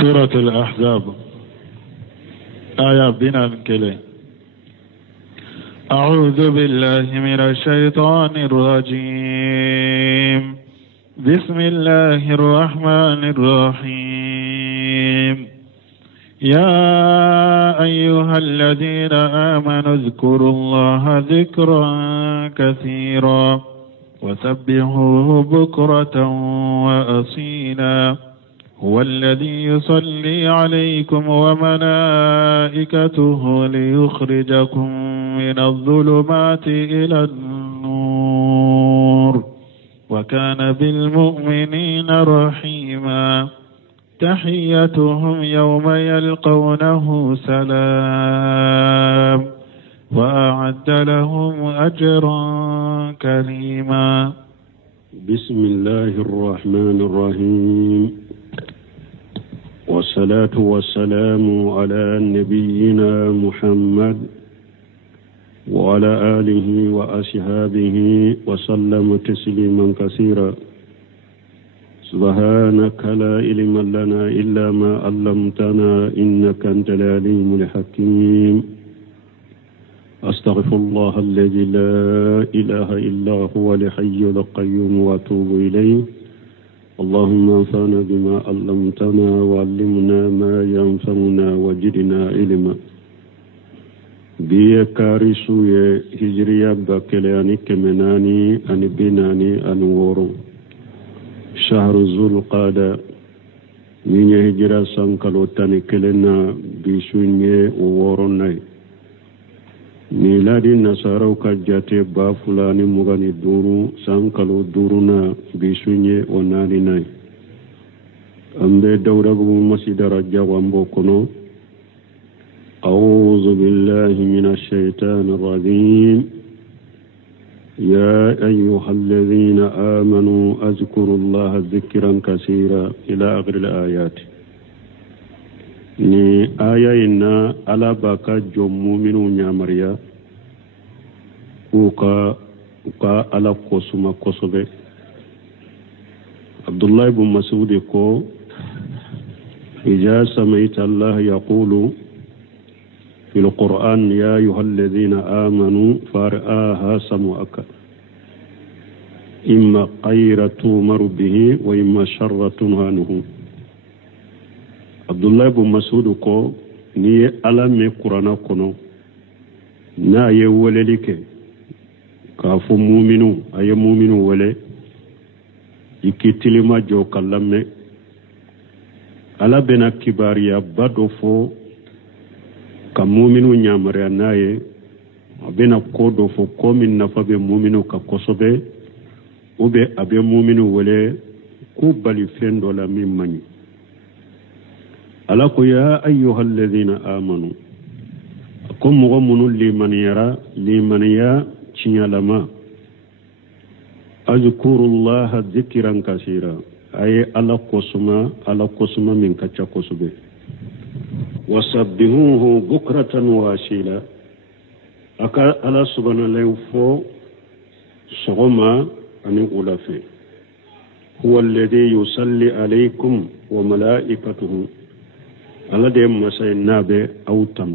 سورة الأحزاب آية بنا الكلي. أعوذ بالله من الشيطان الرجيم. بسم الله الرحمن الرحيم. يا أيها الذين آمنوا اذكروا الله ذكرا كثيرا وسبحوه بكرة وأصيلا. هو الذي يصلي عليكم وملائكته ليخرجكم من الظلمات إلى النور وكان بالمؤمنين رحيما. تحيتهم يوم يلقونه سلام وأعد لهم أجرا كريما. بسم الله الرحمن الرحيم، والصلاة والسلام على نبينا محمد وعلى آله وأصحابه وسلم تسليما كثيرا. سبحانك لا علم لنا إلا ما علمتنا إنك أنت العليم الحكيم. أستغفر الله الذي لا إله إلا هو الحي القيوم وأتوب إليه. اللهم انفعنا بما علمتنا وعلمنا ما ينفعنا وزدنا علما. biye karisu ye hijriya bakele ani kemenani ani binani ani woro shahru zulqada minye hijra sankalo tani kelena bisunye woro nay miladi nasarau ka jate ba fulani mugani duru sankalo duruna bisunye onani nay ambe dawda bu masjidara jawambo kono. أعوذ بالله من الشيطان الرجيم. يا أيها الذين آمنوا اذكروا الله ذكرا كثيرا إلى آخر الآيات. ni aya ina ala baka jommu minu nyamariya uka ala kosuma kosobe. Abdullah ibn Mas'ud ko إذا سمعت الله يقول في القرآن يا أيها الذين آمنوا فارآها سمعك إما خير تؤمر به وإما شر تنهى عنه. عبد الله بن مسعود ko ni ala me qur'ana kono na ye wolelike ka fo mu'minu ay mu'minu wole ikitilima jo kallame ala bena kibariya bado fo ka mu'minu nyamare naye abena kodo fo komin nafa be mu'minu ka kosobe ube abe mu'minu wole ku bali fendo la mimani. ala ko ya ayyuhal ladhina amanu akum mu'minu liman ya chinyalama azkurullaha dhikran kaseera ay ala kosuma min kacha kosobe. وسبحوه بكرة واشيلا. أكا على سبحانه ليفو صغما أن أولافي. هو الذي يصلي عليكم وملائكته. على دم مساء النبي أوتم.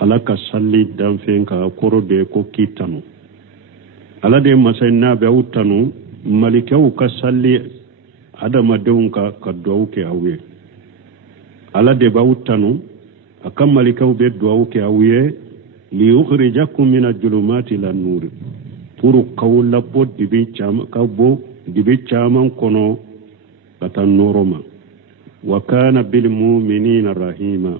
على كسالي دمفين كأكورو ديكو كيتانو. على دم مساء النبي أوتانو ملكه كسالي هذا مدون كدوك أوي. ala de bawtanu akamalikaw be duwaw ke awiye li yukhrijakum min al-zulumati ila an-nur pour kawla bod dibi chama kawbo dibi chama kono batan noroma wa kana bil mu'minina rahima.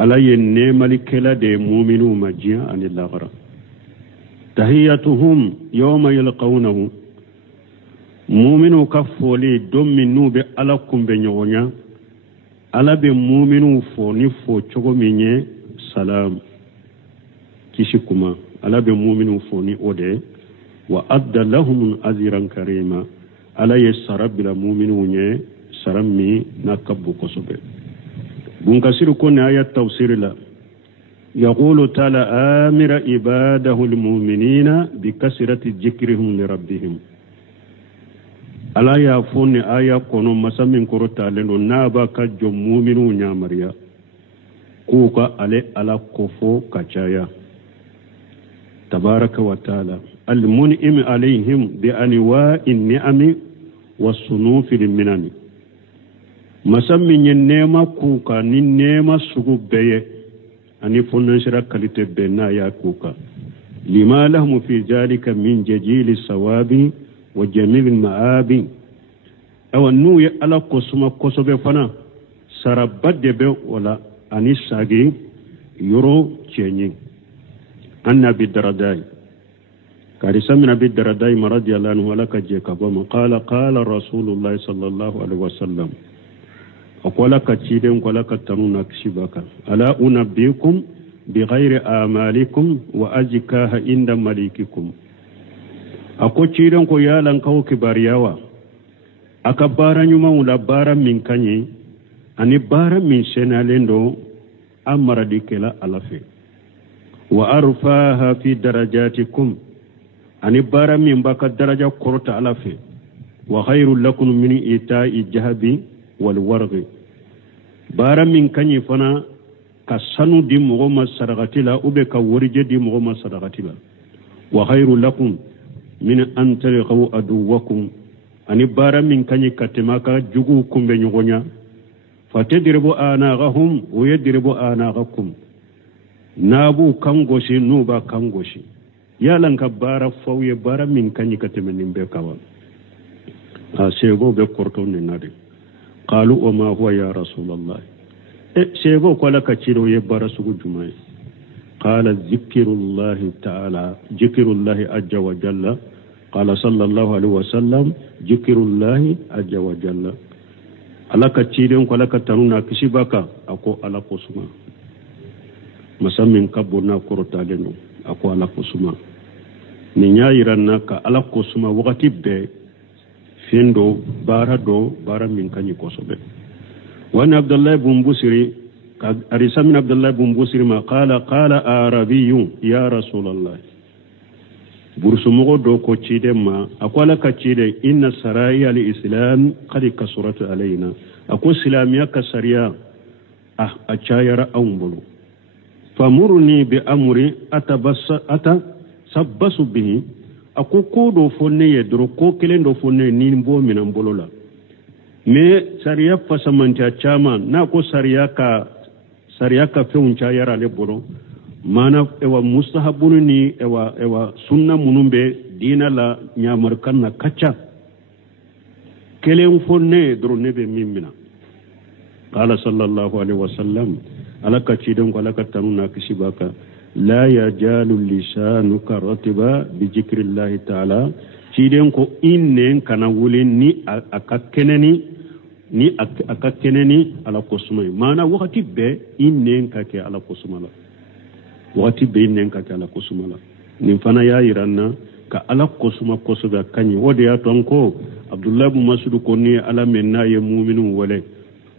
ala yenne malikela de mu'minu majia anil laghra. tahiyatuhum yawma yalqawnahu. mu'minu kafoli dominu be ala kumbe nyonya ala be mu'minu fo ni fo chogo minye salam kishikuma. ala be mu'minu fo ni ode wa adda lahum ajran karima. ala yasarabila mu'minu nye sarami nakabu kosobe. bunkasiru kone ayat tafsir la يقول تعالى آمر عباده المؤمنين بكثرة ذكرهم لربهم. ala ya fonni aya kono masamin korota lendo naba ka jo mu'minu nyamariya kuka ale ala kofo kachaya tabaraka wa taala al-mun'im alayhim bi anwa'in ni'ami was-sunufil minani masamin nema kuka ni nema sugu beye ani fonnan shira kalite benna ya kuka lima lahum fi zalika min jajili sawabi wa jamil ma'abi awannu ya ala kosuma kosobe fana sarabadde be wala ani sagi yoro chenyi annabi daradai kari samina bi daradai radiyallahu anhu wala kaje kabama qala rasulullah sallallahu alaihi wasallam akwala kachiden kwala katanuna kishibaka ala unabbikum bighairi amalikum wa ajkaha inda malikikum ako ciren ko yalan kawo kibariyawa aka bara nyuma wala bara min kanyi ani bara min senalendo amara dikela alafe wa arfaha fi darajatikum ani bara min baka daraja korota alafe wa khairul lakum min ita'i jahabi wal warghi bara min kanyi fana ka sanu di mogo masadaqatila ube ka worije di mogo masadaqatila wa khairul lakum min an talqaw aduwakum ani bara min kanyi katemaka jugu kumbe nyogonya fatadribu anaqahum wa yadribu anaqakum nabu kangoshi nuba kangoshi yalan ka bara fawye bara min kanyi katemenimbe kawa sego be korto ne nade qalu wa ma huwa ya rasulullah sego kwala ka ciro ye bara sugu jumai qala zikrullahi ta'ala zikrullahi ajja wa jalla qala sallallahu alaihi wasallam zikrullahi ajja wa jalla alaka ciren kwala ka tanuna kishibaka ako ala kusuma masamin kabona korota leno ako ala kusuma ni nyairanna ka ala kusuma wakati be fendo bara min kanyi kosobe wani abdullah ibn busiri arisa min abdullah ibn busiri ma qala arabiyyun ya rasulullah bursumo do ko cide ma akwala ka cide inna saraya al-islam qad kasurat alaina ako islamiya ka sariya a chayara aumbulu famurni bi amri sabbasu bihi ako ko do fonne ye dro ko kelen do fonne ni mbo minan bolola me sariya fasamanta chama na ko sariya ka feuncha yara le bolo mana ewa mustahabun ni ewa sunna munumbe dina la nyamar kanna kacha kelen fonne dro nebe mimina qala sallallahu alaihi wasallam alaka cidon ko alaka tanuna kishibaka la yajalu lisanuka ratiba bi zikrillahi ta'ala ciden ko innen kana wulin ni akakkeneni ala kosumai mana wakati be innen kake ala kosumala wakati be innen kake ala kosumala nin fana ya iranna ka ala kosuma kosuga kanyi wode ya tonko abdullah ibn mas'ud ko ni ala menna ye mu'minun wale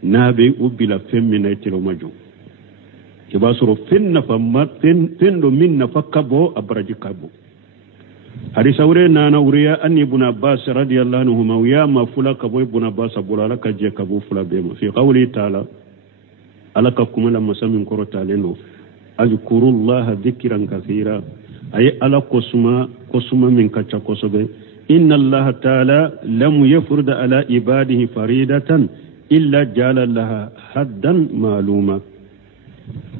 nabe ubila femmina tiro majo kiba soro fenna famma fendo minna fakabo abraji kabo hadisa wure nana uriya anni ibn abbas radiyallahu anhu ma ya ma fula kabo ibn abbas bulala kaje kabo fula be ma fi qawli ta'ala alaka kumala masamin korota leno azkurullaha dhikran kathira ay ala kosuma min kacha kosobe inna allaha ta'ala lam yafrud ala ibadihi faridatan illa jala laha haddan ma'luma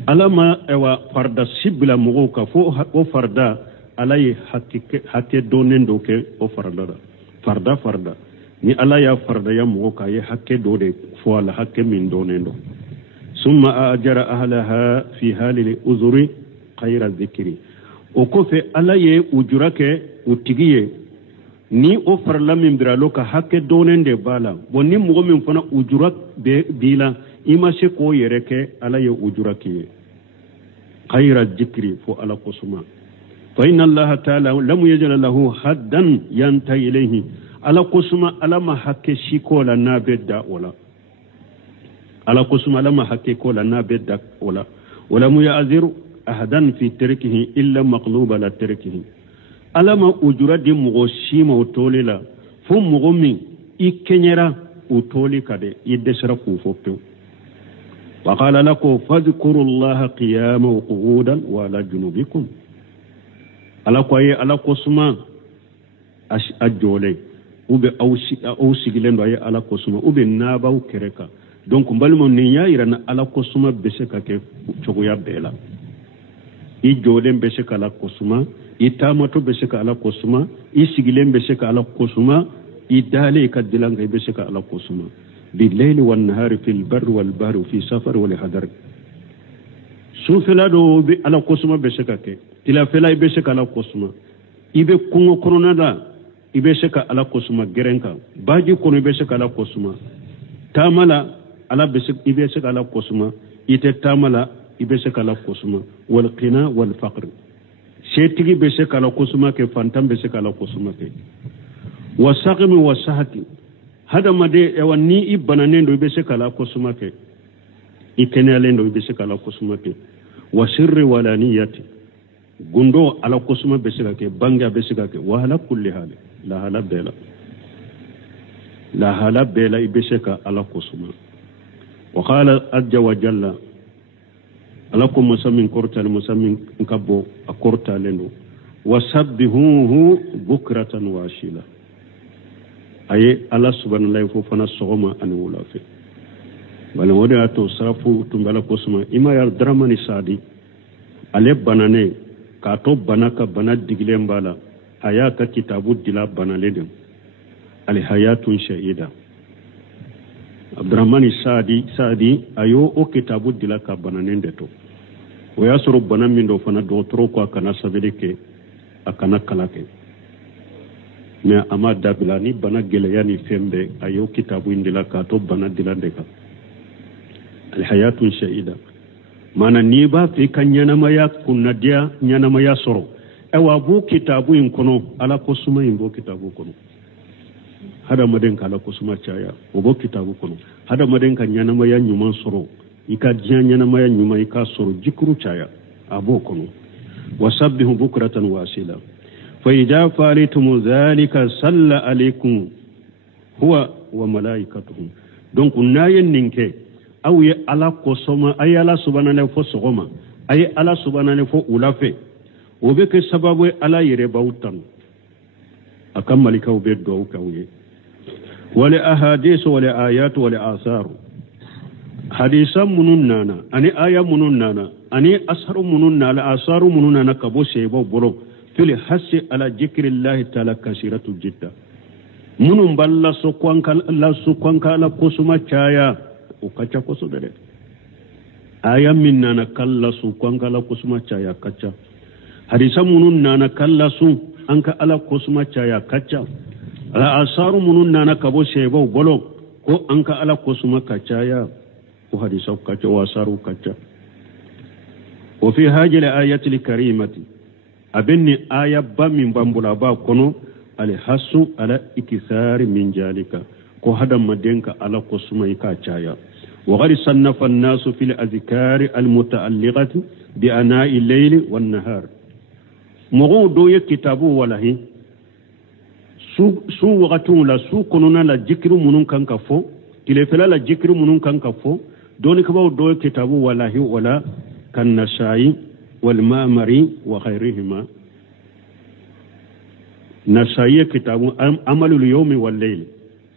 alama ewa farda sibla mugo ka fo o farda alay hakke donen doke o farda ni alaya farda ya mugo ka ye hakke dode fo ala hakke min donen do summa ajara ahlaha fi halil uzuri khayra dhikri o ko fe alaye ujurake utigiye ni o farla min biralo ka hakke donen de bala bonni mugo min fana ujurak be bila ima se ko yereke alaye ujurake khayra dhikri fo ala qusuma fa inna allaha ta'ala lam yaj'al lahu haddan yanta ilayhi ala qusuma alama hakke shikola nabedda wala ala qusuma alama hakke kola nabedda wala mu ya'ziru ahadan fi tarkihi illa maqluba la tarkihi alama ujuradi mugo shima tolela fo mugo min kenyera utoli kade idesra ku foppew wa qala lakum fadhkuru allaha qiyaman wa qu'udan wa ala junubikum ala ko ay ala ko suma ajole ube au sigilendo ay ala ko suma ube nabaw kereka donc mbalmo ni yaira na ala ko suma beseka ke chogo ya bela I jolem beseka ala ko suma I tamato beseka ala ko suma I sigilem beseka ala ko suma I dale kadilanga beseka ala ko suma بالليل والنهار في البر والبحر في سفر والحضر سوفلا دو على قسمه بشكاكه تلا فلا بشكا على قسمه ibe kungo korona da ibe sheka ala kosuma gerenka baji kono ibe sheka ala kosuma tamala ala beshek ibe sheka ala kosuma ite tamala ibe sheka ala kosuma wal qina wal faqr shetigi be sheka ala kosuma ke fantam be sheka ala kosuma ke wasaqmi wasahati hada made ewani ibana ndo ibe sheka ala kosuma ke ikenele ndo ibe sheka ala kosuma ke wasirri wala niyati gundo ala kosuma besika ke banga besika ke wa hala kulli hal la hala bela ibesika ala kosuma wa qala azza wa jalla alakum musammin kortal musammin kabbo akorta lendo wasabbihuhu bukratan wa ashila aye ala subhanahu wa ta'ala sogoma an wulafi wala wada ato safu tumbala kosuma ima yar dramani sadi ale banane ka to banaka bana digilen bala aya ka kitabu dila banaleden al hayatun shahida abdurrahman sadi ayo o kitabu dila ka bananen deto o yasuru banan min do fana do tro ko kana sabedeke akana kalake me ama dabila ni bana gele yani fembe ayo kitabu indila ka to bana dilande ka al hayatun shahida mana ni ba fi kan nyanamaya kunna dia nyanamaya soro ewa bu kitabu in kono ala ko suma in bo kitabu kono hada maden kala ko suma chaya o bo kitabu kono hada maden kan nyanamaya nyuman soro ika dia nyanamaya nyuma ika soro jikru chaya abo kono wasabbihu bukratan wa asila fa idha falitum dhalika salla alaykum huwa wa malaikatuhu donc nayen ninke aw ye ala kosoma ay ala subhanahu fo sogoma ay ala subhanahu fo ulafe o be ke sababu ala yere bawtan akam malika o be do kawye wala ahadith wala ayat wala asar hadisa munun nana ani aya munun nana ani asharu munun nana asaru munun nana kabo shebo bolo fil hasi ala zikrillah ta'ala kasiratu jidda munun balla so kwanka la kosuma chaya ukacha koso dere aya min nana kalla su kwangala kusuma chaya kacha hadisa munun nana kalla su anka ala kusuma chaya kacha ala asaru munun nana kabo shebo bolo ko anka ala kusuma kachaya ko hadisa kacha wa asaru kacha wa fi hajil ayati alkarimati abinni aya ba min bambula ba kono al hasu ala ikisari min jalika ko hada madenka ala kusuma ikachaya وغير صنف الناس في الأذكار المتعلقة بأناء الليل والنهار مغو دوية كتابه ولاهي سو وغتون لا سو كنونا لا جكر منون كان كفو تلفلا لا جكر منون كان كفو دوني كباو دوية كتابه ولاهي ولا كالنسائي والمامري وغيرهما نسائي كتابه عمل اليوم والليل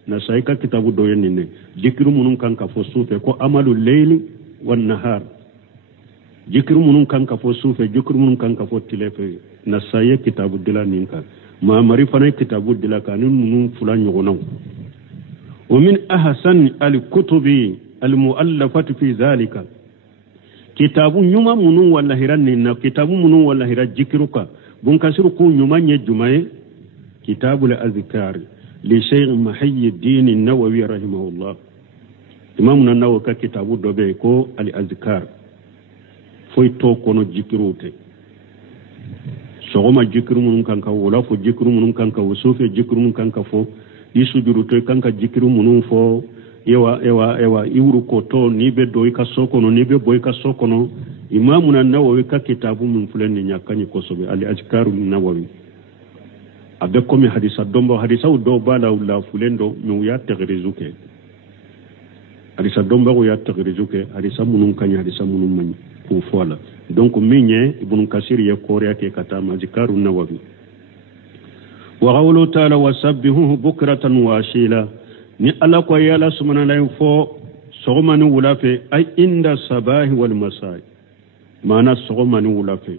nasaika kitabu doyen nene jikiru munun kan ka fo sufe ko amalu layli wan nahar jikiru munun kan ka fo sufe jikiru munun kan ka fo tilefe nasaya kitabu dila ninka ma mari fana kitabu dila kanun munun fulan yogonaw wa min ahsan al kutubi al muallafat fi zalika kitabu nyuma munun wala hiranni na kitabu munun wala hira jikiruka bun kasiru ku nyuma nye jumaye kitabu al azkar لشيخ محي الدين النووي رحمه الله إمامنا النووي كتابه دوبيكو الأذكار فويتو كونو جيكروتي سوغما جيكرو منون كانكا ولا فو جيكرو منون كانكا وسوفي جيكرو منون كانكا فو يسجروتو كانكا جيكرو منون فو ewa iwuru koto nibe doi ka sokono nibe boy ka sokono imamuna النووي كتابه من فلان نياكاني كوسوبي الأذكار النووي abe komi hadisa dombo hadisa do bala la fulendo mi ya tegrizuke hadisa dombo ya tegrizuke hadisa munun kanya hadisa munun mani ko fola donc minye ibn kasir ya korea ke kata mazikaru nawawi wa qawlu ta'ala wasabbihuhu bukratan wa ashila ni ala ko yala subhanahu wa ta'ala fo sogomani wulafe ay inda sabahi wal masai mana sogomani wulafe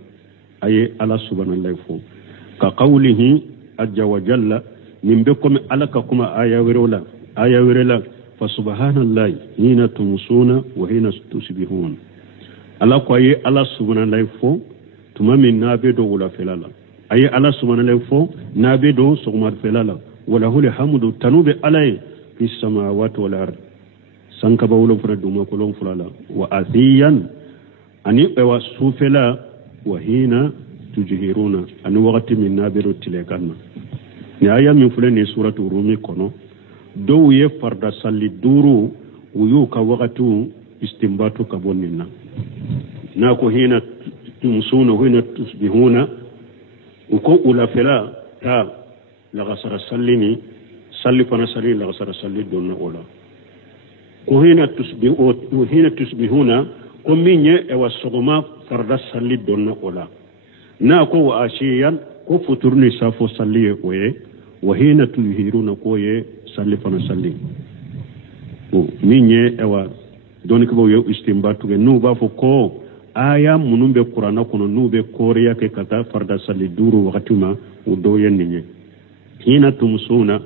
ay ala subhanahu wa ta'ala fo ka qawlihi azza wa jalla nimbe komi alaka kuma aya wirela fa subhanallahi hina tumsuna wa hina tusbihun ala ko ay ala subhanahu wa ta'ala fo tuma min nabe do wulafe lala ay ala subhanahu wa ta'ala fo nabe do sogomar felala wala hul hamdu tanube alay fi samawati wal ard sanka bawlo fura duma ko lon fulala wa athiyan ani wa sufela wa hina tujhiruna ani waqti min nabiru tilekanna ni aya min fulani suratu rumi kono do ye farda salli duru wuyu ka waqtu istimbatu ka bonninna na ko hina tumsuna hina tusbihuna uko ula fela ta la gasara sallini salli fana salli la gasara salli donna ola ko hina tusbihuna ko minye e wasogoma farda salli donna ola na ko wa ashiyan ko futurni safo salli koye wa hina tuhiruna ko ye salli fana salli o minye e wa doni ko yo istimbatu ge no ba fo ko aya munumbe qur'ana kono nube koriya ke kata farda salli duru wakatuma o do yenninye hina tumsuna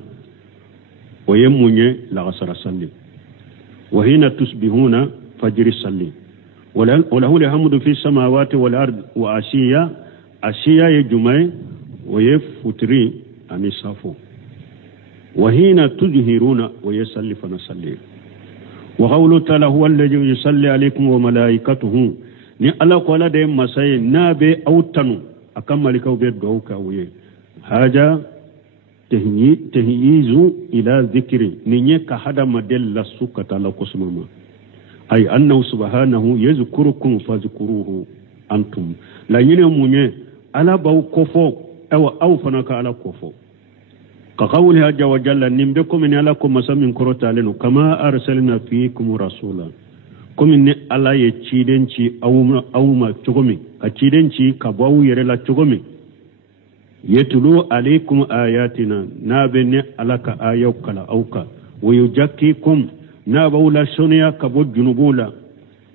wa yemunye la gasara salli وهنا تسبحون فجر الصلي وله الحمد في السماوات والأرض وأشياء يجمع ويفتري عن الصفو وهنا تجهرون ويصلي فنصلي وقوله تعالى هو الذي يصلي عليكم وملائكته ni ala ko ala de masay nabe awtanu akamalika be dowka wiye haja tehyizu ila dhikri ninye ka hada madella sukata la kusmama ay annahu subhanahu yazkurukum fazkuruhu antum la yine munye ala baw kofo aw fanaka ala kofo ka qawli hajja wa jalla nimbe ko min ala ko masamin korota lenu kama arsalna fiikum rasulan komin ne ala ye cidenci awma cogomi ka cidenci ka bawu yere la cogomi yetulu alaykum ayatina nabe ne alaka ayaw kala auka wa yujakkikum nabaw la sonia ka bo junubula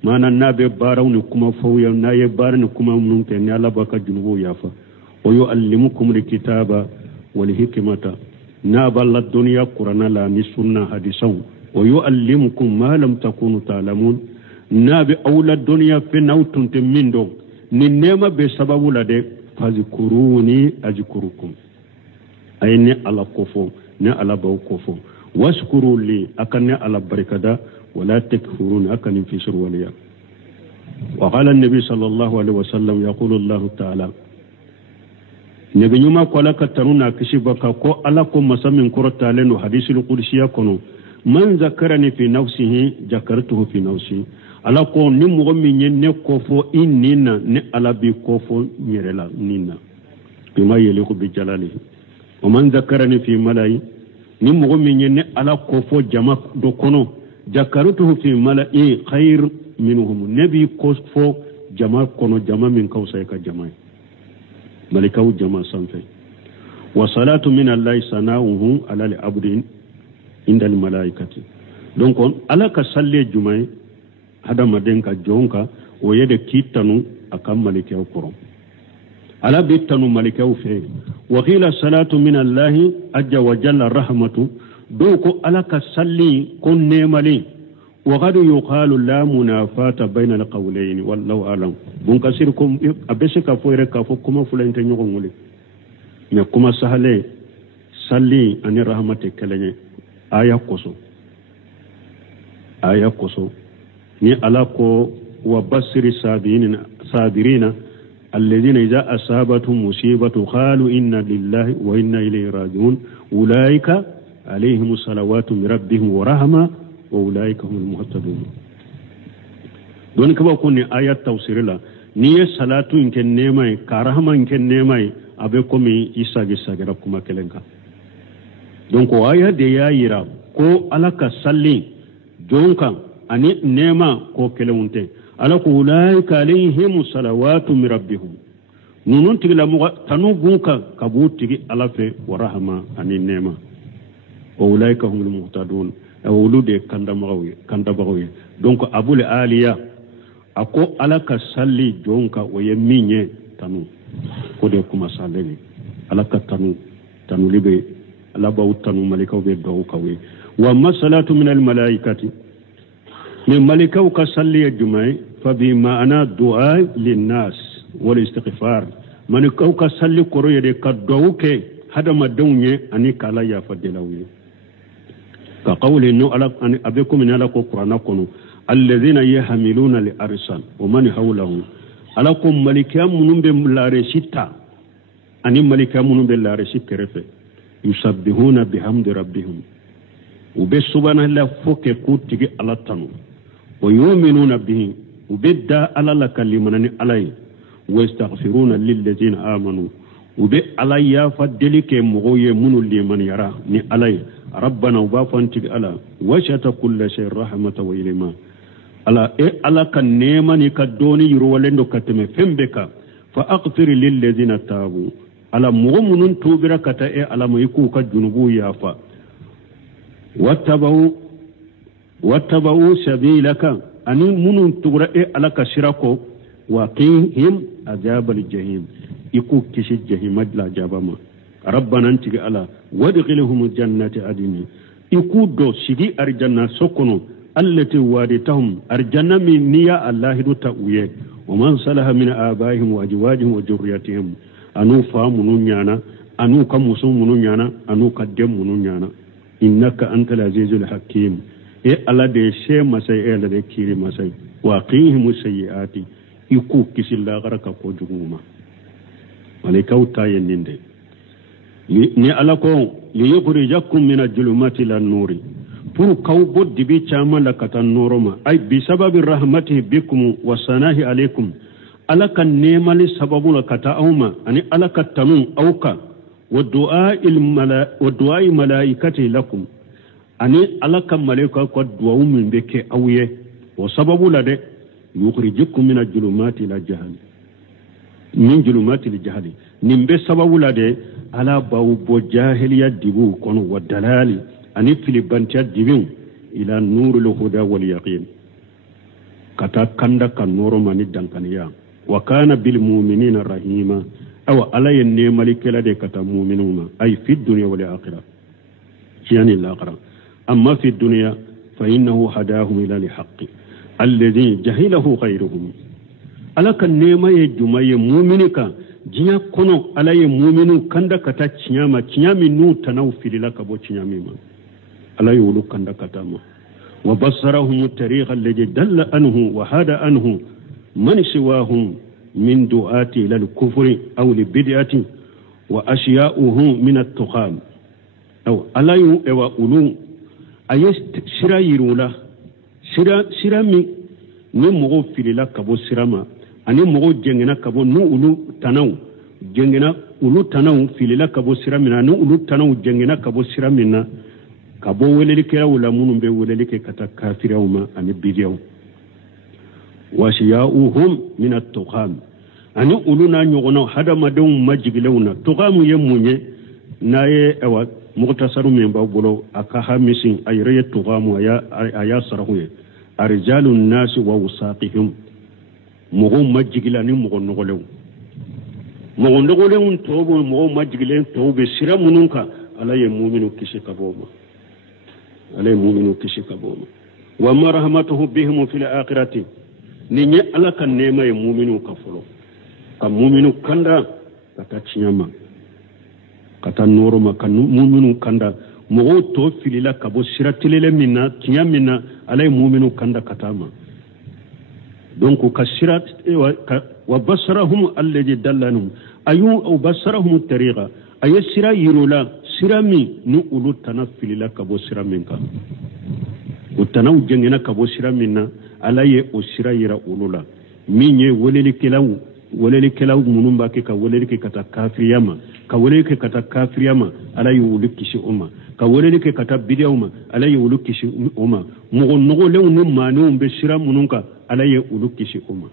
mana nabe barawni kuma fawya naye barani kuma munke ne ala baka junubu yafa wa yuallimukum alkitaba wal hikmata naba la dunya qur'ana la ni sunna hadisaw wa yuallimukum ma lam takunu ta'lamun nabi awla dunya fi nawtunte mindo ni nema be sababu la de fazkuruni ajkurukum ayni ala kofo ne ala baw kofo washkuru li akanne ala barakada wala takfurun akan fi surwaliya wa qala an-nabi sallallahu alaihi wasallam yaqulu Allah ta'ala nabi nyuma ko la kataruna kishi baka ko ala ko masamin qur'ata lenu hadithul qudsiya kono man zakarani fi nafsihi jakartuhu fi nafsi ala ko ni mo mi ne kofo innina ne ala bi kofo nyerela nina bima yeliku bi jalalihi wa man zakarani fi malai ni mo mi ne ala kofo jama do kono jakartuhu fi malai khair minhum nabi kofo jama kono jama min kawsa ka jama malikaw jama sanfe wa salatu min allahi sanauhu ala al abdin inda al malaikati donc ala ka salle jumay hada madenka jonka o yede kitanu akam malikaw korom ala bitanu malikaw fe wa qila salatu min allahi ajja wa jalla rahmatu doko ala ka salli kon nemali wa qad yuqalu la munafata bayna alqawlayn wallahu alam bun kasirkum abesika foire ka fo kuma fulante nyoko ngule me kuma sahale salli ani rahmate kelenye aya koso ni alako wa basri sabirina alladhina idha asabatuhum musibatu qalu inna lillahi wa inna ilayhi raji'un ulaika alayhim salawatu min rabbihim wa rahma wa ulaika humul muhtadun don kaba kunni ayat tafsirila ni salatu inken nemai ka rahma inken nemai abe komi isage sagera kuma kelenka donc aya de ya yira ko alaka salli jonka ani nema ko kelewunte ala ko ulaika alayhim salawatu min rabbihim nunun tigila mo tanu bunka kabutigi ala fe wa rahma ani nema wa ulaika humul muhtadun awulude kandabagawi donc abul aliya ako alaka salli jonka waye minye tanu ko de kuma salli alaka tanu libe alaba utanu malikaw be do kawe wa masalatu min al malaikati min malikaw ka salli jumai fa bi ma'ana du'a lin nas wal istighfar malikaw ka salli koro yede ka dowke hada madunye ani kala ya fadilawi ka qawli nu ala an abikum min ala ko qur'ana kono alladhina yahmiluna li arsal wa man hawlahum alakum malikam munumbe la resita ani malikam munumbe la resita refe yusabbihuna bihamdi rabbihim ube subhanallahi foke kutigi ala tanu wa yu'minuna bihi ubedda ala la kalimanani alay wa yastaghfiruna lil ladina amanu ube ala ya fadelike mogoye munul liman yara ni alay rabbana ubafantigi ala washata kulli shay rahmatan wa ilma ala ala kan nema ni ka doni yuro walendo kateme fembeka fa aghfir lil ladina tabu ala mu'minun tubira kata ala mayiku ka junubu yafa wattabau sabilaka ani munun tubira ala ka shirako wa qihim azabal jahim iku kishi jahim la jabama rabbana anti ala wadkhilhum jannati adini iku do shigi arjanna sokono allati waditahum arjanna min niya allahidu ta'uye wa man salaha min abaihim wa ajwajihim wa dhurriyyatihim anu famu nyana anu kamusu nyana anu kadem nyana innaka antal azizul hakim ala de she masai ala de kiri masai wa qihim sayiati iku kisilla garaka ko juguma malaikau tayenninde ni ala ko liyukhrijakum min al-zulumati ila an-nuri pour kaw boddi bi chama la katan noroma ay bi sababi rahmatihi bikum wa sanahi alaykum alaka nemali sababu la kata awma ani alaka tanu awka wa du'a malaikati lakum ani alaka malaika ko du'a min beke awye wa sababu la de yukhrijukum min al-zulumati ila jahannam min zulumati al-jahli nimbe sababu la de ala bawu bo jahiliya dibu kono wa dalali ani filibantiya dibin ila nurul huda wal yaqin kata kanda kan noro mani dankaniya wa kana bil mu'minina rahima aw ala yanne malikela de kata mu'minuna ay fi dunya wal akhirah yani al akhirah amma fi dunya fa innahu hadahum ila al haqq alladhi jahilahu ghayruhum ala kan nema ye jumaye mu'minika jinya kono ala ye mu'minu kanda kata chinyami nu tanaw filila kabo chinyami ma ala yulu kanda katama wa basarahum tariqa alladhi dalla anhu wa hada anhu man siwahum min du'ati ila al-kufri aw li bid'ati wa ashya'uhu min at-tuqam aw ala yu wa ulu ayest shirayirula shirami ni mogo filila kabo sirama ani mogo jengena kabo nu ulu tanaw jengena ulu tanaw filila kabo siramina nu ulu tanaw jengena kabo siramina kabo weleli kera wala munum be weleli ke kata kafirawma ani bidiyaw washiyauhum min at-tuqam ani uluna nyogona hada madum majigilewna tuqam yemunye naye ewa muqtasaru memba bolo aka hamisin ayre tuqam aya sarahuye arjalun nas wa wasaqihim mogo majigilani mogo nogolew mogo nogolew tobo mogo majigilen tobe siramununka ala ye mu'minu kishikaboma عليه مؤمن كشكبوما وما رحمته بهم في الآخرة نيني على كان نيما يمؤمن كفلو كمؤمن كندا كتاتشيما كتا نورما كان مؤمن كندا مغو توفي للا كبو سيرتلل منا كيامنا عليه مؤمن كندا كتاما دونك كسيرات وبصرهم الذي دلنهم أيو أو بصرهم الطريقة أي سيرا يرولا sirami nu ulu tana filila kabo siramin ka utana ujengena kabo siramin na ala ye o sira yira ulula minye weleli kelaw woleli kelaw munum ba ke ka woleli ke kata kafiriyama ka woleli ke kata kafiriyama ala yulu kisi umma ka woleli ke kata bidiyuma ala yulu kisi umma mugo nogo lew num manu be sira mununka ala ye ulu kisi umma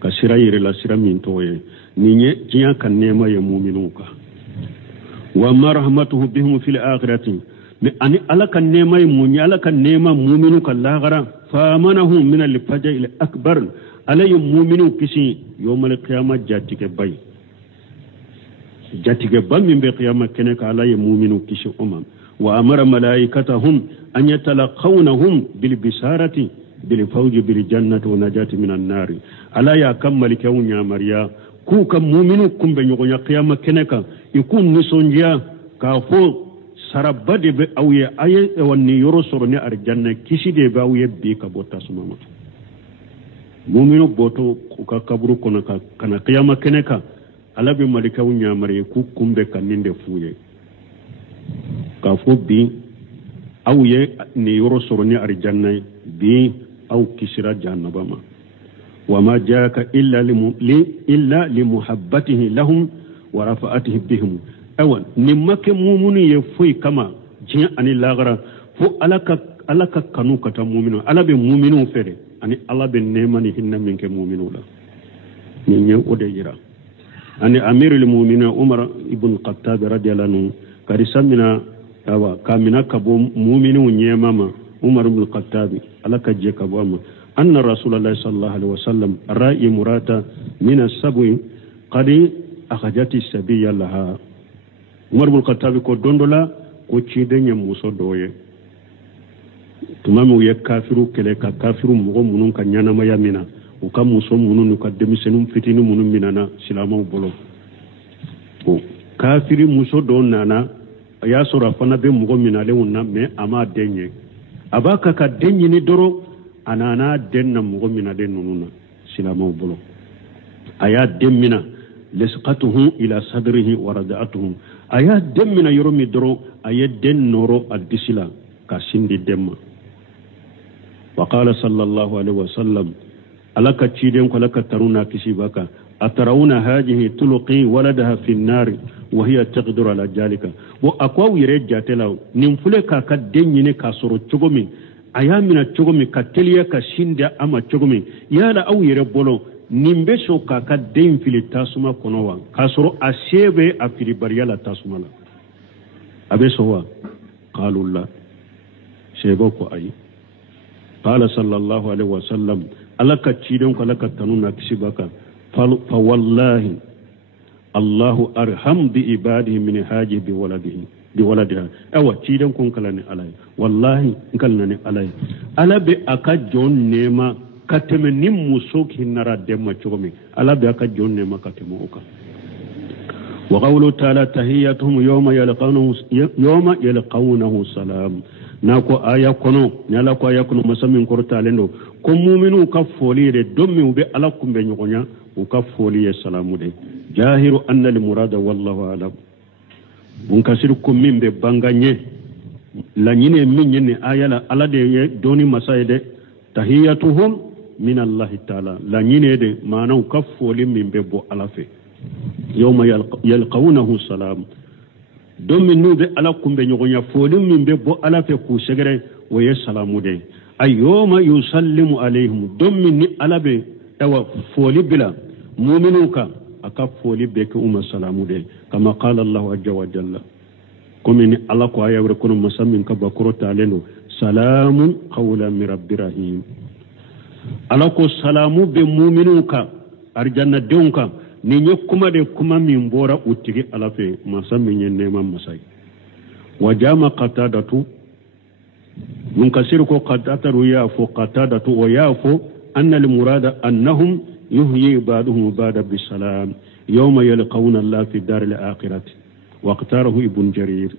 ka sira yire la sira min toye ninye jiya kan nema ye mu'minuka wa marhamatuhu bihim fil akhirati ani ala kan nema ye mu'min ala kan nema mu'minuka laghara fa amanahu min al fajr al akbar ala ye mu'minu kisi yawmal qiyamah jatige bay jatige bal min be qiyamah kene ka ala ye mu'minu kisi umma wa amara malaikatahum an yatalaqawnahum bil bisarati bil fawji bil jannati wa najati minan nar ala ya kammal kawnya mariya ku kam mu'minu kumbe nyogonya qiyamah kene ka ikun nisonja ka fo sarabade be awye aye wonni yoro sorone arjanna kisi de be awye be ka botta sumama mu'minu boto ka kaburu kono ka kana qiyamah kene ka ala be malika wunya mariya ku kumbe kaninde fuye ka fo bi awye ni yoro sorone arjanna bi aw kisira jahannama وما جاءك إلا لمحبته لهم ورفعته بهم أول نمك مؤمن يفوي كما جاء عن الله فو ألك كانوا كتمؤمنون ألا بمؤمنون فره أني ألا بنيماني هن منك مؤمنون نيني وديرا أني أمير المؤمنين عمر ابن الخطاب رضي الله عنه كرسمنا كامنا كبو مؤمنون نيماما عمر بن الخطاب ألا كجي كبو أن رسول الله صلى الله عليه وسلم رأي مراتا من السبع قد أخذت السبيل لها عمر بن الخطاب كو دوندولا كو تشيدن يموسو دويه تمامو يكافرو كليكا كافرو مغو منون كنيانا ما يمينا وكا موسو منون كدمسنم فتين منون منانا سلامو بولو كافري موسو دون نانا يا سورا فنا بي مغو منالي ونا مي اما دنيه abaka ka denyi ni doro anana denna mugo mina den nununa silama bolo aya demmina lesqatuhu ila sadrihi wa rada'atuhu aya demmina yoromi doro aya den noro adisila ka sindi demma wa qala sallallahu alaihi wasallam alaka chiden ko laka taruna kisibaka atarawuna hadhihi tulqi waladaha fi an-nar wa hiya taqdiru ala jalika wa akwa wire jatela nimfule ka ka denyi ne ka soro chogomi ayamina chogomi ka teliya ka shinda ama chogomi yala aw yere bolo nimbe so ka ka den fili tasuma konowa ka soro asebe afiri bariyala tasuma la abe sowa qalu la shebo ko ayi qala sallallahu alaihi wasallam alaka chidon ko alaka tanuna kisibaka fa wallahi Allahu arham bi ibadihi min haji bi waladiha awa cidan kun kala ni alai wallahi kalna ni alai ala be aka jon nema kateme nim musoki nara demma chogomi ala be aka jon nema katemo oka wa qawlu ta'ala tahiyatuhum yawma yalqawnahu salam nako aya kono nyala ko aya kono masamin korta lendo ko mu'minu ka folire dommi ube ala kumbe nyogonya uka foliye salamu de jahiru anna al murada wallahu alam bunkasir ko mimbe banganye la nyine minne ayala ala de doni masayde tahiyatuhum min allah ta'ala la nyine de maana uka foli mimbe bo alafe yawma yalqawnahu salam domi nube ala kumbe nyogonya foli mimbe bo alafe ku segere waye salamu de ayyoma yusallimu alaihim domi ni alabe tawa foli bila mu'minuka aka foli beke umma salamu de kama qala Allah azza wa jalla komini ala ko ayawre kono masamin ka bakoro talendo salamun qawlan min rabbir rahim ala ko salamu be mu'minuka arjanna deunka ni nyokuma de kuma min bora utigi ala fe masamin nyenne mam masai wajama qatadatu mun kasiru ko qatataru ya fo qatadatu wa yafu anna al murada annahum يهيي بعضهم بعضا بالسلام يوم يلقون الله في الدار الآخرة واختاره ابن جرير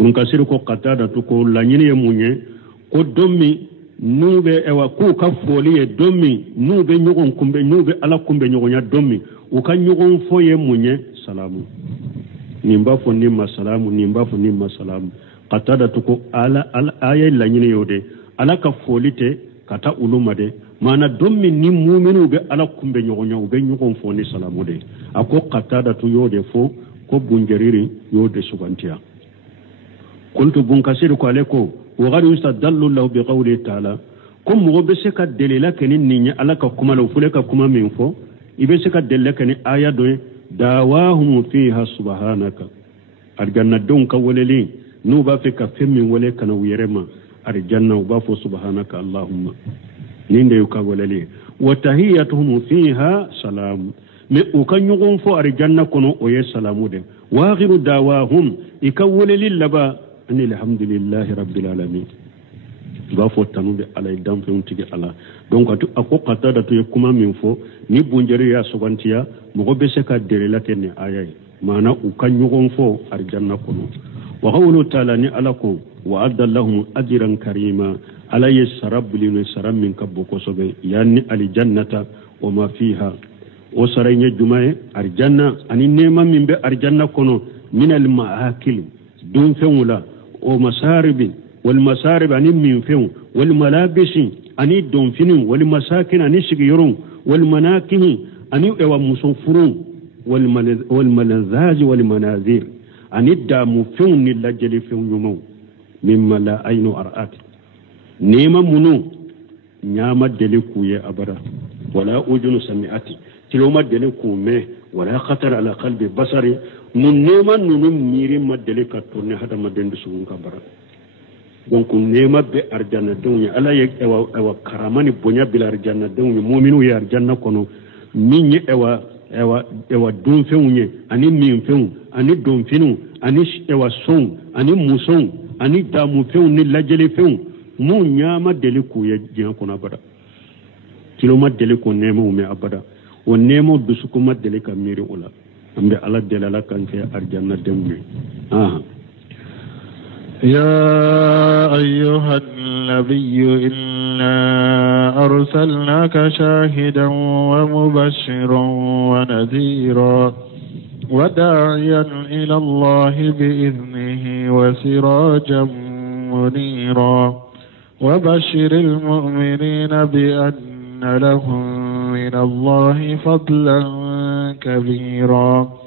من كسر كو قتادة كو لانين يموني كو دومي نوبة اوا كو كفولي دومي نوبة نيغون كومبي نوبة على كومبي نيغون دومي وكان نيغون فو يموني سلام نيمبا فو نيما سلام نيمبا فو نيما سلام قتادة كو على آية لانين يودي على كفولي تي kata uluma de mana dommi ni mu'minu be ala kumbe nyogonyo be nyogon fo ni salamu de ako qatada tu yode fo ko bunjariri yode sugantiya kuntu bunkasir ko aleko wa gadu yustadallu lahu bi qawli ta'ala kum mo be se ka delela kenin ninya ala ka kuma law fule ka kuma min fo ibe se ka delela kenin aya do dawahum fiha subhanaka arjanna don ka waleli nu ba fe ka femmin wale kana wiyerema arjanna ba fo subhanaka allahumma ninde yuka waleli wa tahiyatuhum fiha salam me ukan yugon fo arjanna kono o ye salamu de wa akhiru dawahum ikawwaleli laba anil hamdulillahi rabbil alamin ba fo tanude ala dam fe untigi ala donc ako qatada to kuma min fo ni bunjeri ya sogantiya mo be se ka dere latene ayay mana ukan yugon fo arjanna kono wa qawlu ta'ala ni alako wa adallahum ajran karima ala yasrabul saram min kabbo ko sobe yani aljannata wa ma fiha o saraynya jumae arjanna ani nema min be arjanna kono min al maakil dun fewula o masaribi wal masarib ani min few wal malabisi ani don finin wal masakin ani sigiyurun wal manakihi ani ewa musufurun wal malazaj wal manazir ani damu few ni lajali few nyumo mimma la aynu ar'at nema munu nyama dele kuye abara wala ujunu sami'ati tiloma dele kume wala khatar ala qalbi basari mun nema nunu miri madele ka tourne hada madendu sugun ka bara donc nema be arjanna dunya ala yek ewa karamani bonya bil arjanna dunya mu'minu ya arjanna kono minye ewa dun feunye ani min feun ani don finu ani ewa son ani muson ani damu feun ni lajele feun mu nyama dele ku ye jian kono abada kiloma dele ko nema ume abada o nemo dusukuma dele ka miri ula ambe ala dele la kan fe arjanna demwe يا أيها النبي إنا أرسلناك شاهدا ومبشرا ونذيرا وداعيا إلى الله بإذنه وسراجا منيرا وبشر المؤمنين بأن لهم من الله فضلا كبيرا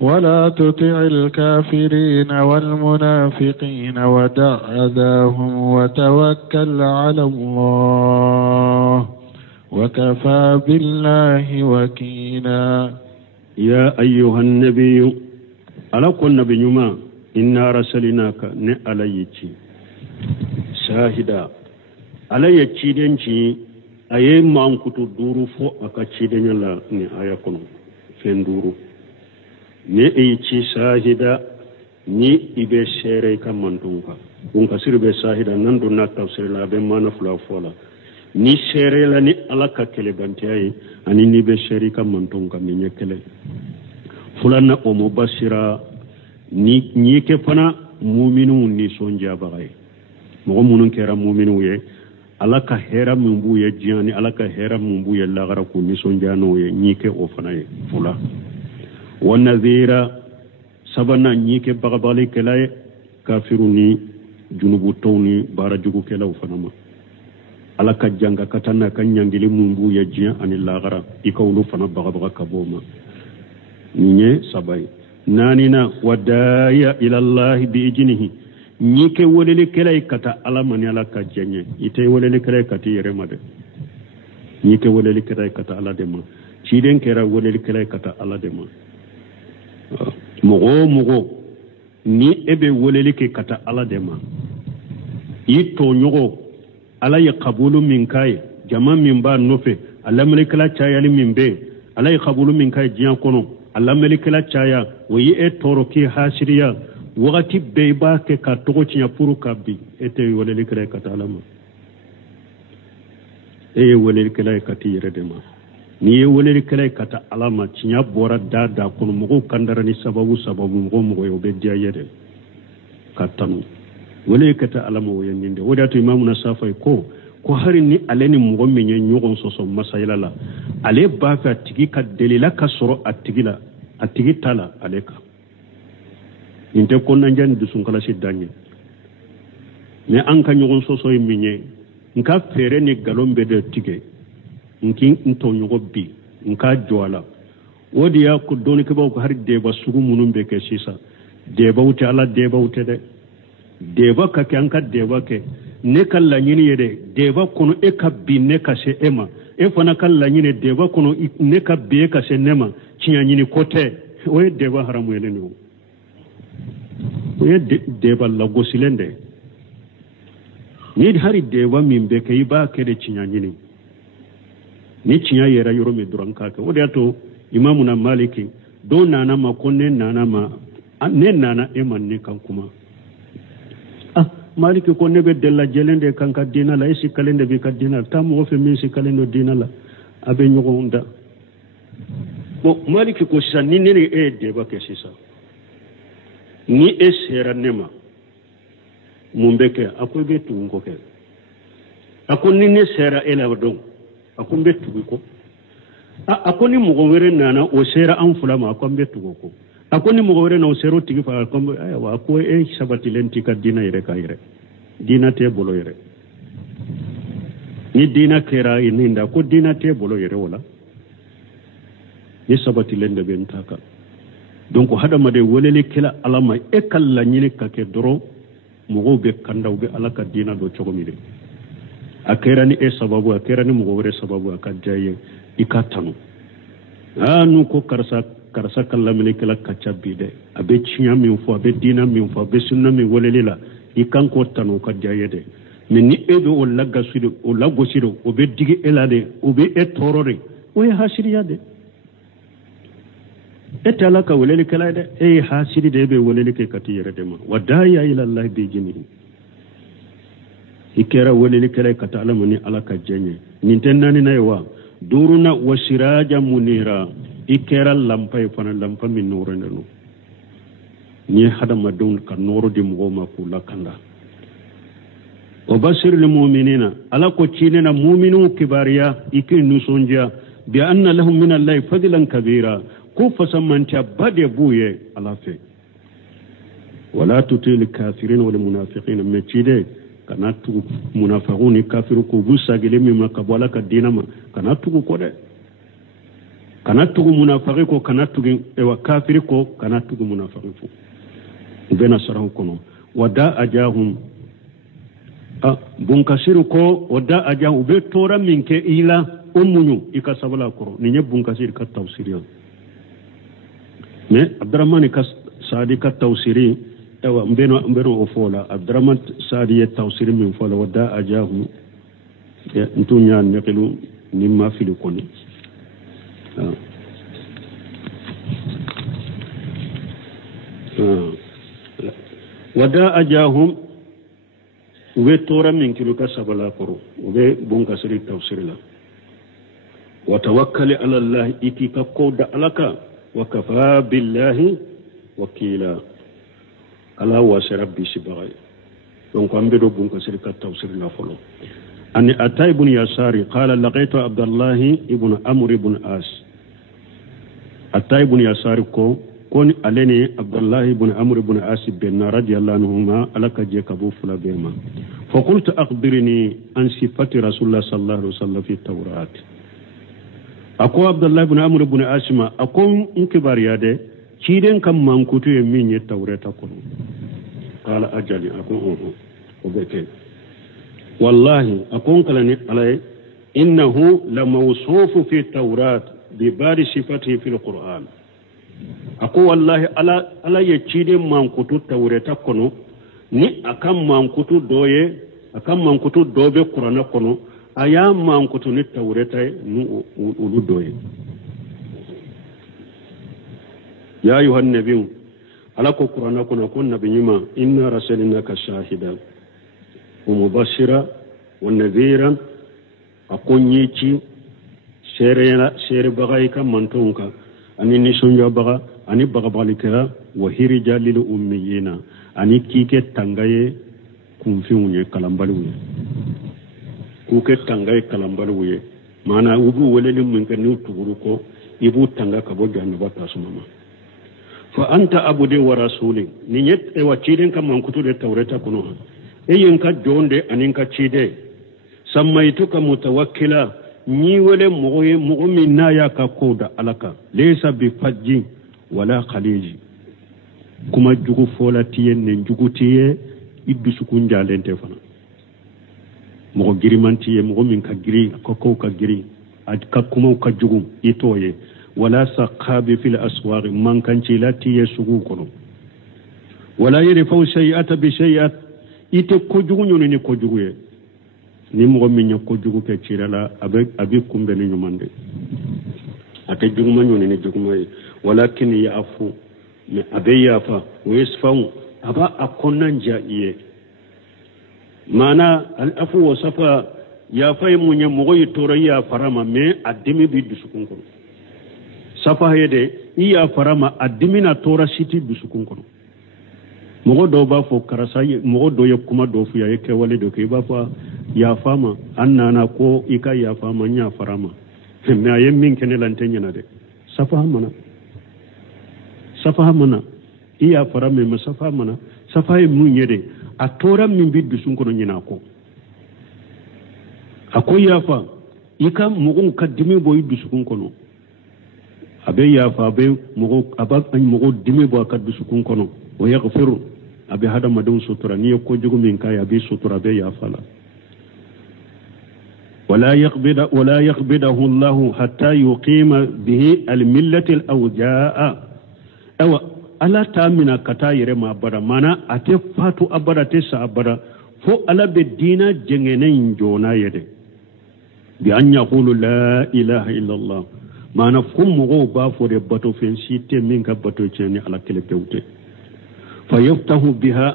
ولا تطع الكافرين والمنافقين ودع أذاهم وتوكل على الله وكفى بالله وكيلا يا أيها النبي ألقوا النبي ما إنا رسلناك نأليتي شاهدا أليتي دنشي أي ما أنكتو دورو فو أكتشي دنيا نآيكم فين دورو ne ci shahida ni ibe shere kan mantunka kun kasir be shahida nan dun na tafsir la be mana fula fola ni shere la ni alaka kele bantiai ani ni be shere kan mantunka mi nyekele fulana o mubashira ni ke fana mu'minu ni sonja bagay mo munun kera mu'minu ye alaka hera mun bu ye jiani alaka hera mun bu ye lagara ku ni sonja no ye ni ke o fana ye fula والنذير سبنا نيك بغبالي كلاي كافروني جنوب توني بارجوكو كلاو فنما على كجانغا كتانا كنيانجلي مونبو يجيا عن اللاغرا يكولو فنا بغبغا كبوما ني سباي نانينا ودايا الى الله باذنه نيك وللي كلاي كتا على من على كجاني يتي وللي كلاي كتي يرمد نيك وللي كلاي كتا على دما تشيدن كرا وللي كلاي كتا على دما mogo ni ebe woleli ke kata ala dema ito nyogo ala ya qabulu min kai jama min ba nofe ala melikala chaya li min be ala ya qabulu min kai jian kono ala melikala chaya wi e toro ki hasiriya wagati be ba ke ka togo chinya puru kabbi ete woleli kala kata ala ma e woleli kala kati yere dema ni ye woleli kala kata alama cinya bora dada kono mogo kandara ni sababu mogo yo be dia yede katanu woleli kata alama wo yende wodatu imamu na safai ko hari ni aleni mogo menye nyogon soso masayila la ale ba fa tigi ka delila ka soro atigi tala aleka inte ko nanjan dusun kala si danye ne an ka nyogon soso menye nka fere ni galombe de tige nkin ntonyogo bi nka joala wodi ya ko doni ke ba ko har deba sugu munum be ke sisa deba wuti ala deba wuti de deba ka kan ka deba ke ne kala nyini yede deba kono e ka bi ne ka se ema e fana kala nyini deba kono ne ka be ka se nema cinya nyini kote o e deba haramu yele ni o e deba la gosilende ni hari deba min be ke iba ke de cinya nyini ni cinya yera yoro me duran ka ke o de to imamuna maliki do nana ma konne nana ma ne nana e man ne kan kuma maliki ko nebe della jelende kan ka dina la isi kalende be ka dina tam wo fe min si kalendo dina la abe nyugo unda bo maliki ko sa ni ne e de ba ke sisa ni e sera nema mumbeke akobe tungo ke akoni ne sera ela don akumbe tugo akoni mugo were nana o sera an fulama akombe tugo ko akoni mugo were na o sero tigi fa akombe aywa ko e sabati lenti ka dina ire ka ire dina te bolo ire ni dina kera ininda ko dina te bolo ire wala ni sabati lende ben taka donc hada made wolele kila alama e kala nyini ka ke doro mugo be kandaw be alaka dina do chogomide akera ni e sababu akera ni mugo were sababu akajaye ikatanu anu ko karsa kala mele kala kachabide abe chinya mi fo abe dina mi fo abe sunna mi wolelela ikanko tanu kajaye de mais ni ebe o lagga sudo o laggo sido o be digi elade o be e torore o e hasiriya de etala ka wolele kala de e hasiri de be wolele ke katiyere de ma wadaya ila allah bi jini ikera wolele kala kata alamani alaka jenye nintennani naywa duruna wasiraja munira ikera lampa fana lampa min nuru nenu ni hada madun ka nuru di mugoma kula kanda wa basir lil mu'minina ala ko cinena mu'minu kibariya ikin nusonja bi anna lahum min allahi fadlan kabira ko fasamanta bade buye ala fe wala tutil kafirin wal munafiqin mecide kana tu munafiqun kafiru ko busagile mi makabala ka dinama kana tu ko de kana tu munafiqi ko kana tu e wa kafiri ko kana tu munafiqi ko bena sarahu kono wada ajahum bunkasiru ko wada ajahu be tora minke ila ummunyu ikasabala ko ni nye bunkasir ka tafsiriya mais abdurrahman ka saadi ka tawsiri ewa mbeno o fola abdurrahman saadi ye tawsiri min fola wada ajahu ntunya nekilu nimma fili koni wada ajahum ube tora min kilu ka sabala koro ube bunka siri tawsiri la wa tawakkali ala allah iki ka koda alaka وكفى بالله وكيلا على واسرب سبغي دونك امبدو بونكو سركا توسير لا فلو ان اتى ابن يساري قال لقيت عبد الله ابن عمرو بن عاص اتى ابن يساري كون علني عبد الله بن عمرو بن عاص بن رضي الله عنهما على كجكبو فلا بما فقلت اخبرني عن صفه رسول الله صلى الله عليه وسلم في التوراة ako abdullah ibn amr ibn asma ako nkibariya de ciden kam mankutu e min ye tawreta kono qala ajali ako o beke wallahi ako kalani alay innahu la mawsufu fi tawrat bi bari sifatihi fi alquran ako wallahi ala ye ciden mankutu tawreta kono ni akam mankutu dobe qur'ana kono aya mankutu ni tawreta nu uludoye ya ayuha nabiyyu alako qur'ana kuna kun nabiyima inna rasulnaka shahidan wa mubashira wa nadhira akonyici sere bagay kam mantonka ani ni sonja baga ani baga balikira wa hirija lil ummiyina ani kike tangaye kumfiunye kalambalu kuke tangay kalambaluye mana ubu weleli mun kan tuguru ko ibu tanga ka bo janna bata sumama fa anta abudi wa rasuli ni nyet e waciden kam man kutude tawreta kuno e yen ka jonde anin ka cide sammaytuka mutawakkila ni wale mu'min na ya ka koda alaka laysa bi fajjin wala khaliji kuma jugu fola tiyen ne jugu tiye iddu sukun jalente fana mo girimanti ye mo min ka giri ko ka giri ad ka kuma ka jugu itoye wala saqabi fil aswaq man kan ci lati ye sugu kono wala yarifu shay'ata bi shay'at ite ko jugu nyoni ni ko jugu ye ni mo min ko jugu ke ci la abi kumbe ni nyumande ate jugu ma nyoni ni jugu moy walakin ya'fu me abe yafa wesfan aba akonnan ja'iye mana al'afu wa safa ya fay munya mo yi torayya farama me addimi bi dusukun kono safa yede iya farama addimina tora siti dusukun kono mo do ba fo karasa mo do yakuma do fu ya yake wale do ke ba fa ya fama annana ko ika ya fama nya farama me ayem min kene lantenya na de safa mana iya farame ma safa mana safa mun yede a tora min biddu sun kono nyina ko akoy yafa ika mugun kaddimi boy du sun kono abe yafa abe mugo abak an mugo dimi bo kaddu sun kono o yaghfiru abe hada madun sutura ni ko jogu min kay abe sutura be yafa la ولا يقبضه الله حتى يقيم به الملة الأوجاء أو ala tamina kata yere ma bara mana ate fatu abara te sa abara fo ala be dina jengenen jona yede bi an yaqulu la ilaha illa allah mana kum mo ba fo de bato fen site min ka bato ceni ala kele pewte fa yaftahu biha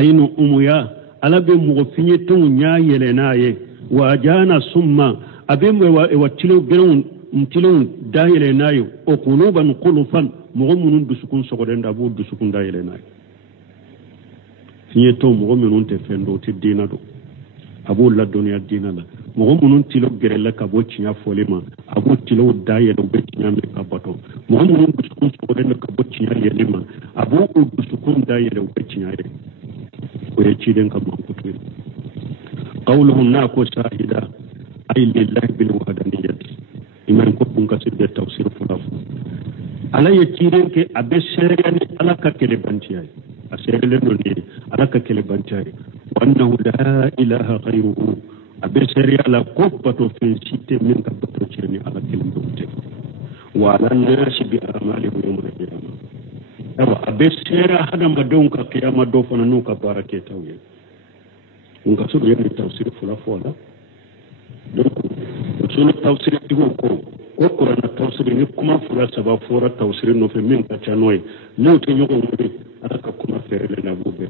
aynu umuya ala be mo finye to nya yele naye wa jana summa abe wa tilo gerun mtilo dayele naye o quluban qulufan mo munun dusukun sogode ndabu dusukun dayele naye finye to mo munun te fendo te dina do abu la dunya dina la mo munun tilo gerela ka bo cinya folema abu tilo dayele be cinya me ka bato mo munun dusukun sogode ka bo cinya yelema abu dusukun dayele be cinya ye ko ye ci den ka mo ko to qawluhu na ko shahida ay lillahi bil wahdaniyah iman ko bun ka sirbe tafsir fulafu ala ye ciren ke abe sereyani ala ka kele bantiyay a serele no ni ala ka kele bantiyay wa annahu la ilaha ghayruhu abe seriya ala ko bato fe site min ka bato cirni ala kele bonte wa ala nasi bi amalihi yawm al-qiyamah awa abe sera hada madon ka qiyama do fona no ka barake tawye unga suru yemi tafsir fulafu wala donc sunu tafsir digo ko Qur'an tafsir ni kuma fura saba fura tafsir no fe min ka chanoy no te nyoko ngudi aka kuma ferele na bube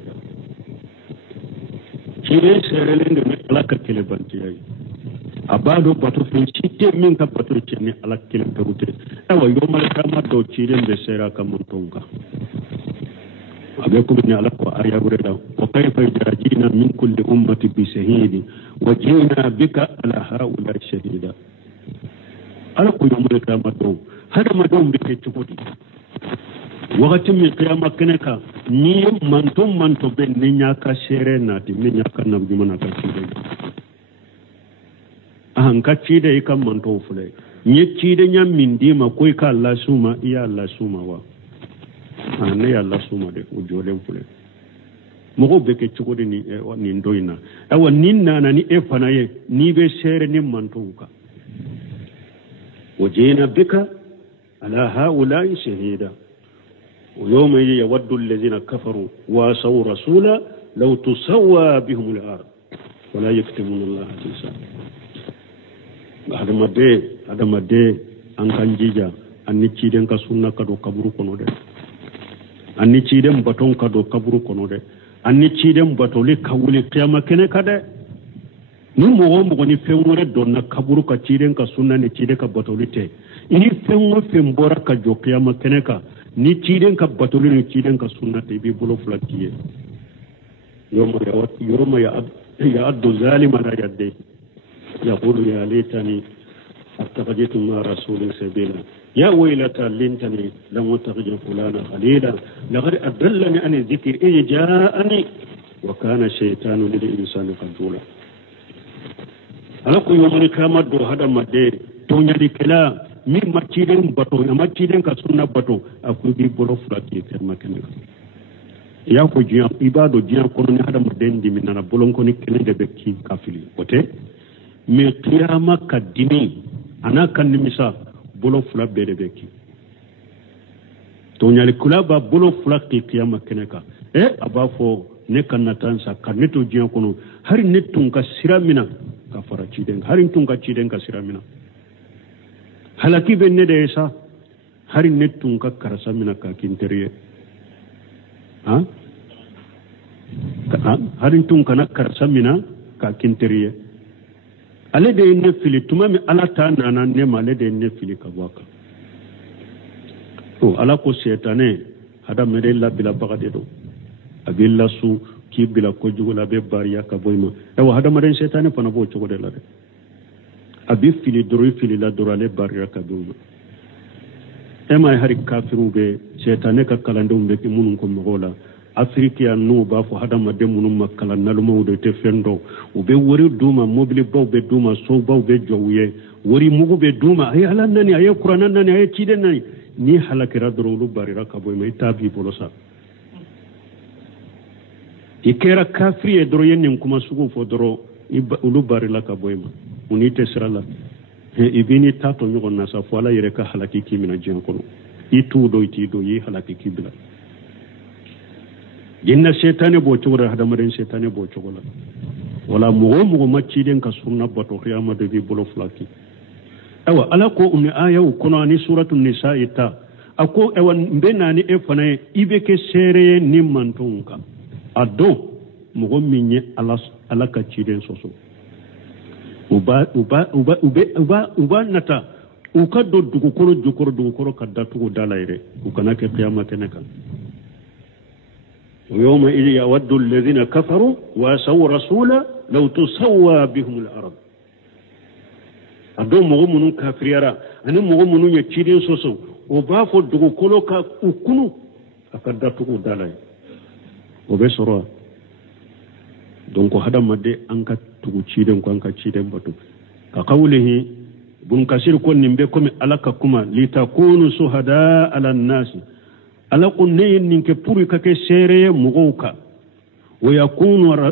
chire serele ne alaka kele banti ay abado bato fe chite min ka bato chene alaka kele gute awa yo mala kama do chire be sera ka montonga abekum ni alako aya gureda wa kayfa yajina min kulli ummati bi shahidi wa jina bika ala haula shahida ala ko yomul qiyamatu hada madum be tukudi wakati mi qiyama keneka ni manto ben ni nyaka shere na di ni nyaka na bimana ka chide an ka chide ikam manto fule ni chide nyam mindi ma ko ka Allah suma iya Allah suma wa ne ya Allah suma de ujole fule mo be ke tukudi ni ndoina awa ninna na ni e fanaye ni be shere ni manto ka وجينا بك على هؤلاء شهيدا ويوم يود الذين كفروا واسوا رسولا لو تسوى بهم الارض ولا يكتمون الله حديثا هذا ما دي ان كان جيجا ان نتيدن كسنة كدو كبرو كنو دي ان نتيدن باتون كدو كبرو كنو دي ان نتيدن باتو لي كولي قيامة كنه كده ni mo ni fenwore donna kaburu ka ciren ka sunna ni cire ka batolite ini fenwo fembora ka jokiya makeneka ni ciren ka batoli ni ciren ka sunna te bi bulo flatiye yoma ya addu zalima la yadde yaqulu ya laitani attaqaditu ma rasulin sabila يا ويلتى لنتني لم أتخذ فلانا خليلا لقد أضلني عن الذكر إذ جاءني وكان الشيطان للإنسان خذولا ala ko yomani kama do hada madde to nyadi kala mi maciden bato ya maciden ka sunna bato aku bi bolo fulati kema kene ya ko jiya ibado jiya ko ni hada madde ndi minana bolon ko ni kene de be ki kafili ote me qiyama kadini ana kan ni misa bolo fula be de be ki to nyali kula ba bolo fula ki qiyama kene ka abafo ne kan natansa kan ne to jiya ko no har ne tun ka siramina ka fara ciden har tun ka ciden ka siramina halaki be ne de sa har ne tun ka karasa mina ka kinteriye har tun kana karasa mina ka kinteriye ale de ne fili tuma mi ala ta nana ne ma ale de ne fili ka waka to ala ko setane hada mere la bila bagade do abilla su ki bila ko jugula be bariya ka boyma ewa hada maren setane pana bo chogo de la de abi fili doro fili la doro ale bariya ka boyma ema hari kafiru be setane ka kalandum be ki munun ko mogola afrika no ba fo hada ma dem munum makala nalumo do te fendo o be wori duma mobile baw be duma so baw be jowye wori mugu be duma ay halan nani ay qur'anan nani ay ciden nani ni halakira doro lu barira ka boyma itabi bolosa ikera kafiri e doro yenin kuma sugu fo doro ulu barila ka boyma unite sirala ibini tato nyugo nasa fo ala yere ka halaki kimina jian kono itu do yi halaki kibila jinna setane bo chogora hada maren setane bo chogola wala mugo maciden ka sunna bato qiyama de bi bolo flaki awa ala ko umni aya kono ani suratul nisa ita ako ewan benani e fanaye ibe ke sere ni mantonka ado mugo minye ala ka ciden soso uba nata uka do dugukoro dugukoro kadda tugo dalaire ukana ke qiyama teneka ويوم إذ يود الذين كفروا واسوا رسولا لو تسوى بهم الأرض أدو مغمون كافريرا أنا مغمون يتشيرين سوسو وبافو دغو كولوكا وكنو أكدتو دالاي وبسروا دونك هذا مدى أنك تغو أنك تشيرين باتو كقوله بن كثير كون نمبكم ألك كما لتكونوا شهداء على الناس ala kunne ninke puri kake sere mugoka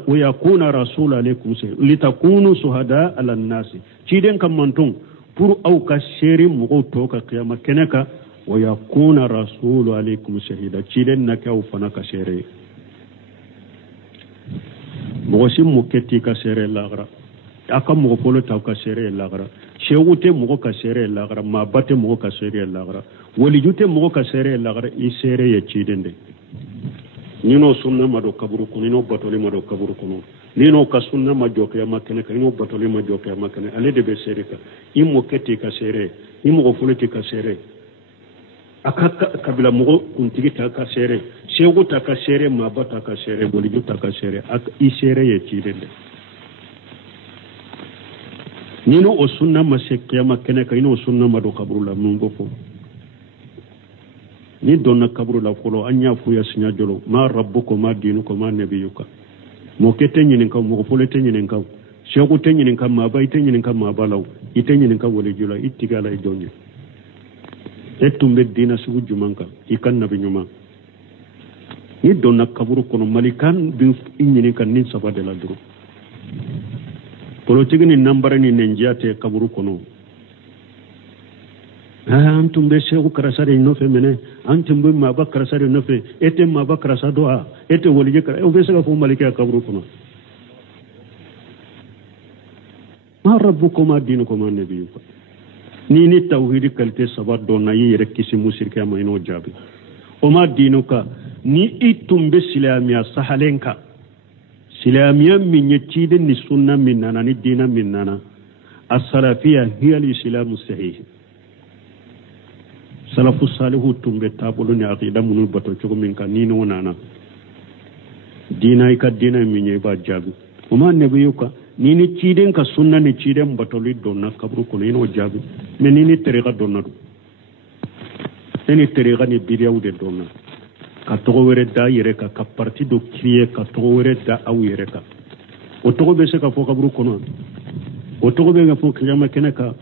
ويكون رسول عليكم لتكونوا شهداء على الناس تشيدن كمانتون pour au kasheri mugo toka kiyama keneka ويكون رسول عليكم شهيدا تشيدن نكا وفنا كشيري موسي موكتي كشيري لاغرا aka mugo polo taw kasheri lagra shewute mugo kasheri lagra mabate mugo kasheri lagra wali jute mugo kasheri lagra isere ye chidende nino sunna mado kaburu kuno nino batole mado kaburu kuno nino ka sunna ma joke ya makene ka nino batole ma joke ya makene ale de be serika imo keti kasheri imo fuleti kasheri aka kabila mugo kuntigi ta kasheri shewuta kasheri mabata kasheri wali juta kasheri ak isere ye chidende nino o sunna ma sekke ma kene ka ino sunna ma do kabru la mun bofo ni donna kabru la folo anya fu ya sinya jolo ma rabbukum ma dinukum ma nabiyuka mo kete nyinin ka mo folo te nyinin ka shegu te nyinin ka ma bay te nyinin ka ma balaw ite nyinin ka wali jula ittigala e jonye etumbe dina su jumanka ikan nabi nyuma ni donna kabru kono malikan bi nyinin kan nin sabade la duru politique ni nambara ni nenjate kaburu kono antum be sheikh karasare no fe mene antum be ma ba karasare no fe ete ma ba karasa doa ete wolije kara o be saka fu malika kaburu kono ma rabbukum dinukum nabiyukum ni tawhid kalte sabat do na yi rek kisi musirka ma ino jabi o ma dinuka ni itum be silamiya sahalenka سلاميا من يتشيد السنة مننا الدين مننا السلفية هي الإسلام الصحيح سلف الصالح تم بتابلون عقيدة من البطل من كنين ونانا دينا إكا دينا من يبا جابي وما نبيوك نيني تشيدن كسنة نتشيدن بطل دونا كبرو كنين وجابي من نيني طريقة دونا نيني طريقة نبيريا ودي دونا ka togo were da yere ka parti do kriye ka togo were da aw yere ka o togo be se ka fo kaburu kono o to be ga fo kiyama keneka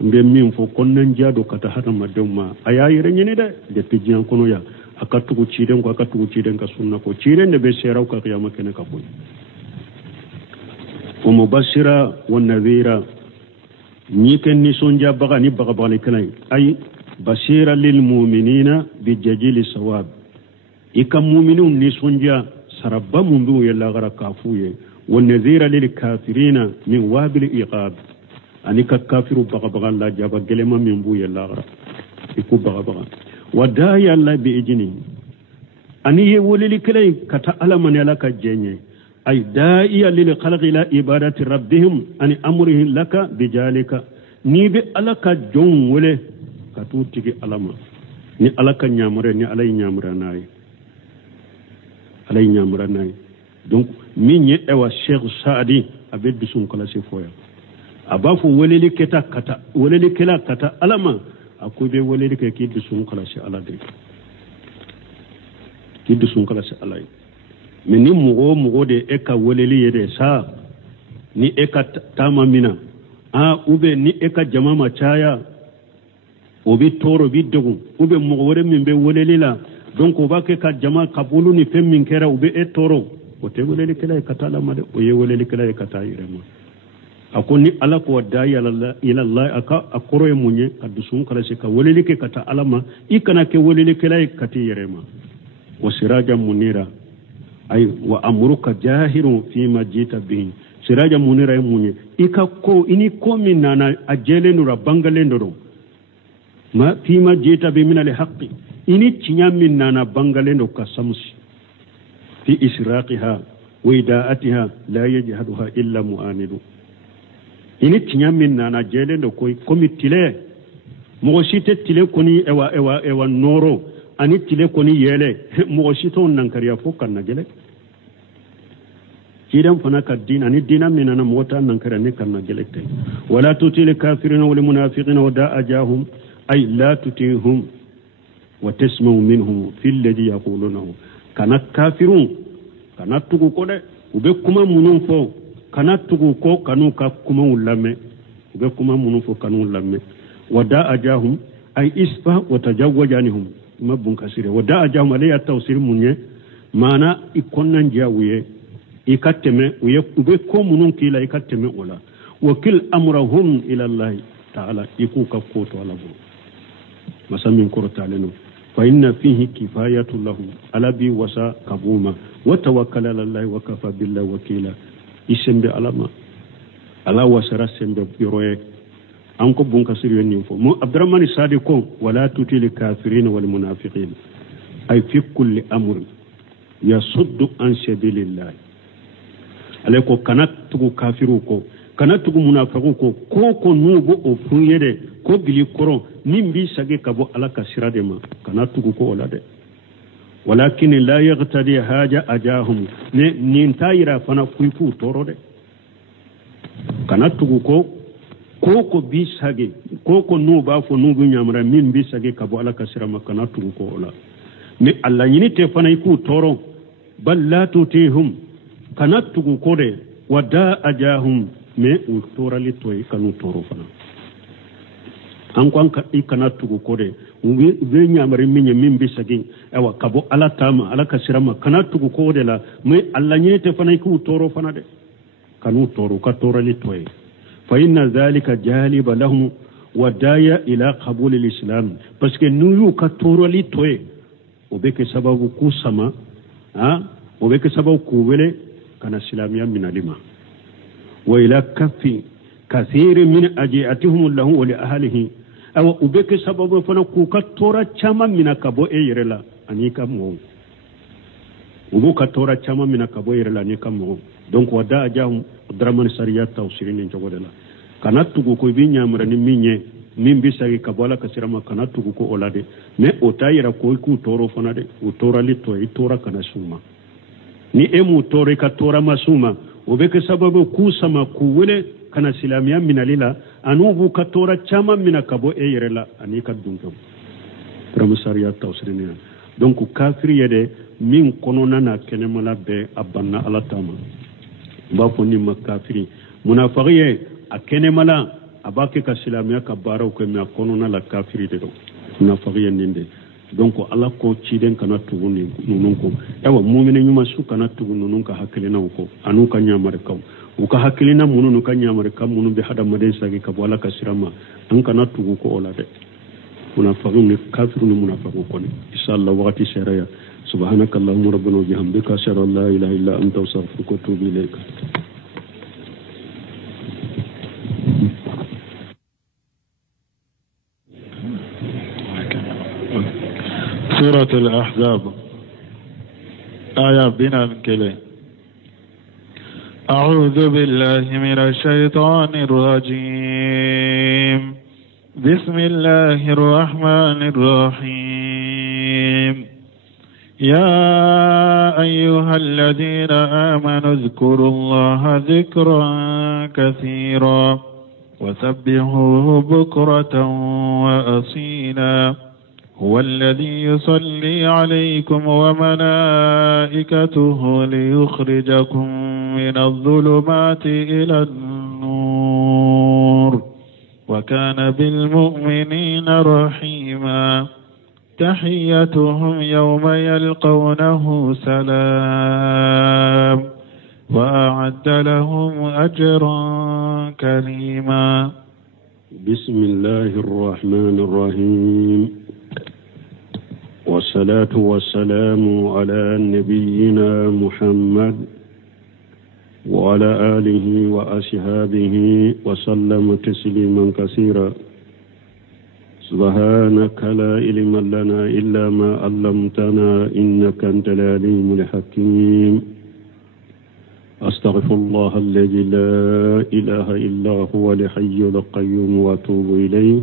mbe min fo konnan jado kata hata madumma aya yire nyini de pijian kono ya akatugo ciden ko akatugo ciden ka sunna ko ciden de be seraw ka kiyama keneka ko o mubashira wan nadhira ni ken ni sonja baga ni baga bale kanay ay bashira lil mu'minina bi jajili sawab ikam mu'minun ni sonja sarabba mundu yalla gara kafuye wan nadhira lil kafirina min wabil iqab ani ka kafiru baga baga la jaba gelema min bu yalla gara iku baga baga wada yalla bi ijini ani ye wolili kale kata alama ne alaka jenye ay da'iya lil khalqi ila ibadati rabbihim ani amrihi laka bijalika ni be alaka jon wole ka tutigi alama ni alaka nyamure ni alay nyamura nay donc min ye ewa cheikh saadi abe bisun kala se foya abafu woleli keta kata woleli kala kata alama akobe woleli ke ki bisun kala se alade ki bisun kala se alay mais ni mugo de eka woleli yede sa ni eka tama mina ube ni eka jama machaya obi toro bi dogu ube mugo wore min be woleli la donc o ba ke ka jama kabulu ni fem min kera ube e toro o te woleli kala kata la made o ye woleli kala kata irema akoni ala ko dai ila allah aka akoro e munye adusun kala se ka woleli ke kata alama ikana ke woleli kala kata irema wa sirajan munira ay wa amruka jahirun fima jita bihi siraja munira munye ikako ini komi nana ajele nura bangale ndoro ma fima jita bi min al haqqi ini tinyamin nana bangale ndo kasamsi fi israqiha wa idaatiha la yajhaduha illa mu'anidu ini tinyamin nana jele ndo komi tile mo shite tile koni ewa noro ani tile koni yele mo shito nankariya fokan na gele kidan fana ka din ani dina minana mota nankara ne kan na gele te wala tutil kafirina wal munafiqina wa da'ajahum ay la tutihum wa tasma'u minhum fil ladhi yaqulunahu kana kafirun kana tugu ko de ube kuma munun fo kana tugu ko kanu ka kuma ulame ube kuma munun fo kanu ulame wa da'ajahum ay isfa wa tajawwajanihum mabun kasire wa da'ajahum alayya tawsir munye mana ikonnan jawuye ikateme uye ube ko munun kila ikateme ola wakil amrahum ila allah ta'ala iku ka ko to ala bo masamin qurta lenu fa inna fihi kifayatu lahu ala bi wasa kabuma wa tawakkal ala allah wa kafa billahi wakila isembe alama ala wasara sembe biroye anko bunka siryo ninfo mo abdurrahman sadiqo wala tutil kafirin wal munafiqin ay fi kulli amr yasuddu an sabilillah aleko kanatugu kafiru ko kanatugu munafiqu ko nugo o fuyede ko bili koro nimbi sage kabo alaka sirade ma kanatugu ko olade walakin la yaghtadi haja ajahum ne nintayira fana kuifu torode kanatugu ko bi sage ko nuba fo nugo nyamra min bi sage kabo alaka sirama kanatugu ko ola me alla yini te fana iku toro ballatu tihum kanatugu kode wada ajahum me utorali toy kanu toro fana an kwan ka kanatugu kode we nyamare minye mimbi sagi ewa kabo ala tama ala kasirama kanatugu kode la me alla nyete fana ku toro fana de kanu toro ka torali toy fa inna zalika jaliba lahum wadaya ila qabul alislam parce que nuyu ka torali toy obeke sababu kusama obeke sababu kuwele kana silamiya min alima wa ila kafi kathir min ajiatihum lahu wa li ahlihi aw ubeke sababu fana ku ka tora chama min kabo e yerela anika mo ubu ka tora chama min kabo yerela anika mo donc wada ajahum draman sariya tawsirin jogodela kana tugu ko bi nyamra ni minye min bisagi kabola kasirama kana tugu ko olade me otayira ko ku toro fana de utora lito itora kana suma ni emu tore ka tora masuma obeke sababu kusama kuwele kana silamiya minalila anubu ka tora chama mina kabo e yerela anika dunkum promisariat tawsirina donc kafiri yede min konona na kenemala be abanna alatama ba fonni makafiri munafiqiye akene mala abake ka silamiya ka baraw ko me kono na la kafiri de do na fagiyen ninde donc ala ko ciden kana tuguni nunun ko ewa mu'minin yuma su kana tuguni nunun ka hakilina ko anu ka nyamar kaw u ka hakilina munun ka nyamar kam munun bi hada maden sagi ka wala ka sirama an kana tugu ko ola de munafiqun kafirun munafiqun ko inshallah waqti sharaya subhanakallahumma rabbana wa bihamdika ashhadu an la ilaha illa anta astaghfiruka wa atubu ilayk سورة الأحزاب آية بنا الكلام أعوذ بالله من الشيطان الرجيم بسم الله الرحمن الرحيم يا أيها الذين آمنوا اذكروا الله ذكرا كثيرا وسبحوه بكرة وأصيلا هو الذي يصلي عليكم وملائكته ليخرجكم من الظلمات إلى النور وكان بالمؤمنين رحيما تحيتهم يوم يلقونه سلام وأعد لهم أجرا كريما بسم الله الرحمن الرحيم والصلاة والسلام على نبينا محمد وعلى آله وأصحابه وسلم تسليما كثيرا سبحانك لا علم لنا إلا ما علمتنا إنك أنت العليم الحكيم أستغفر الله الذي لا إله إلا هو الحي القيوم وأتوب إليه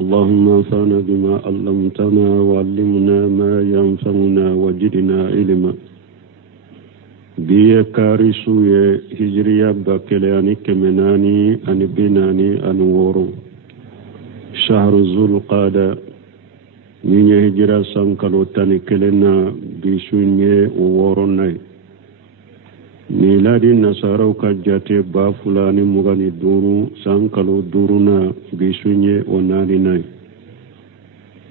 اللهم انفعنا بما علمتنا وعلمنا ما ينفعنا وزدنا علما biye karisu ye hijriya bakele ani kemenani ani binani ani woro shahru zulqada minye hijra sankalo tani kelena bisunye woro nay miladi nasaraw ka jate ba fulani mugani duru sankalo duruna bisunye onani nay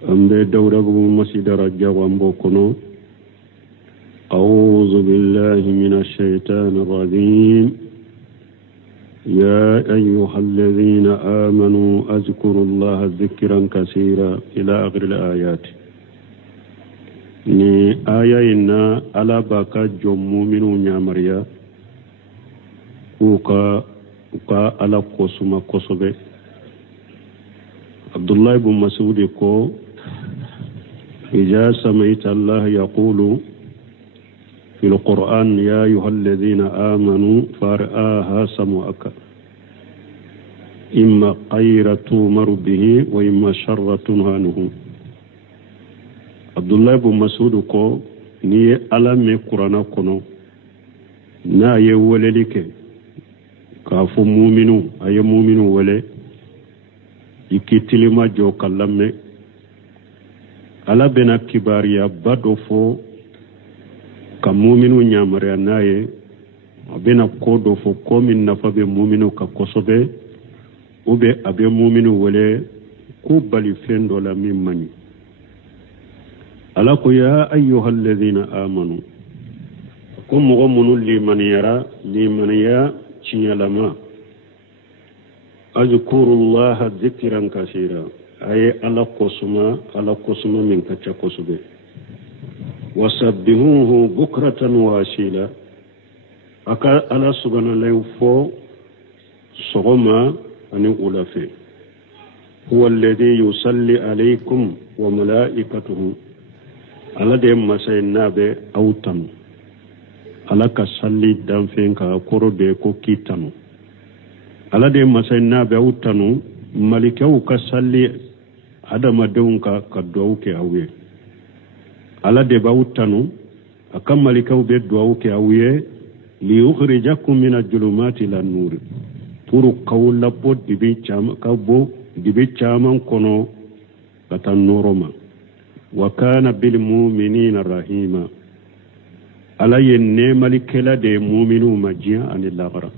ambe dawra bu masidara jawambo kono أعوذ بالله من الشيطان الرجيم يا أيها الذين آمنوا اذكروا الله ذكرا كثيرا إلى آخر الآيات ni aya ina ala baka jommu minu nyamariya uka ala kosuma kosobe Abdullah ibn Mas'ud ko إذا سمعت الله يقول في القرآن يا أيها الذين آمنوا فارآها سمعك إما خير تؤمر به وإما شر تنهى عنه عبد الله بن مسعود ko ni ala me qur'ana kono na ye wolelike ka fo mu'minu ay mu'minu wole ikitilima jo kallame ala bena kibariya bado fo ka mu'minu nyamare naye abena kodo fo komin nafa be mu'minu ka kosobe ube abe mu'minu wole ku bali fendo la mimani ala ko ya ayyuhal ladhina amanu kum mu'minu liman ya chinyalama azkurullaha dhikran kaseera ay ala kosuma min kacha kosobe wasabbihuhu bukratan wa asila aka ala subhanahu fo sogoma ani ulafe huwa alladhi yusalli alaykum wa malaikatuhu ala de masaynabe autam ala ka salli danfen ka koro de ko kitanu ala de masaynabe autanu malikaw ka salli adama deunka ka dawke awe ala de bawtanu akam malikaw be duwaw ke awye li yukhrijakum min al-zulumati ila an-nur puru kawla bo dibi chama kono kata noroma wa kana bil mu'minina rahima ala yenne malikela de mu'minu majia anil laghra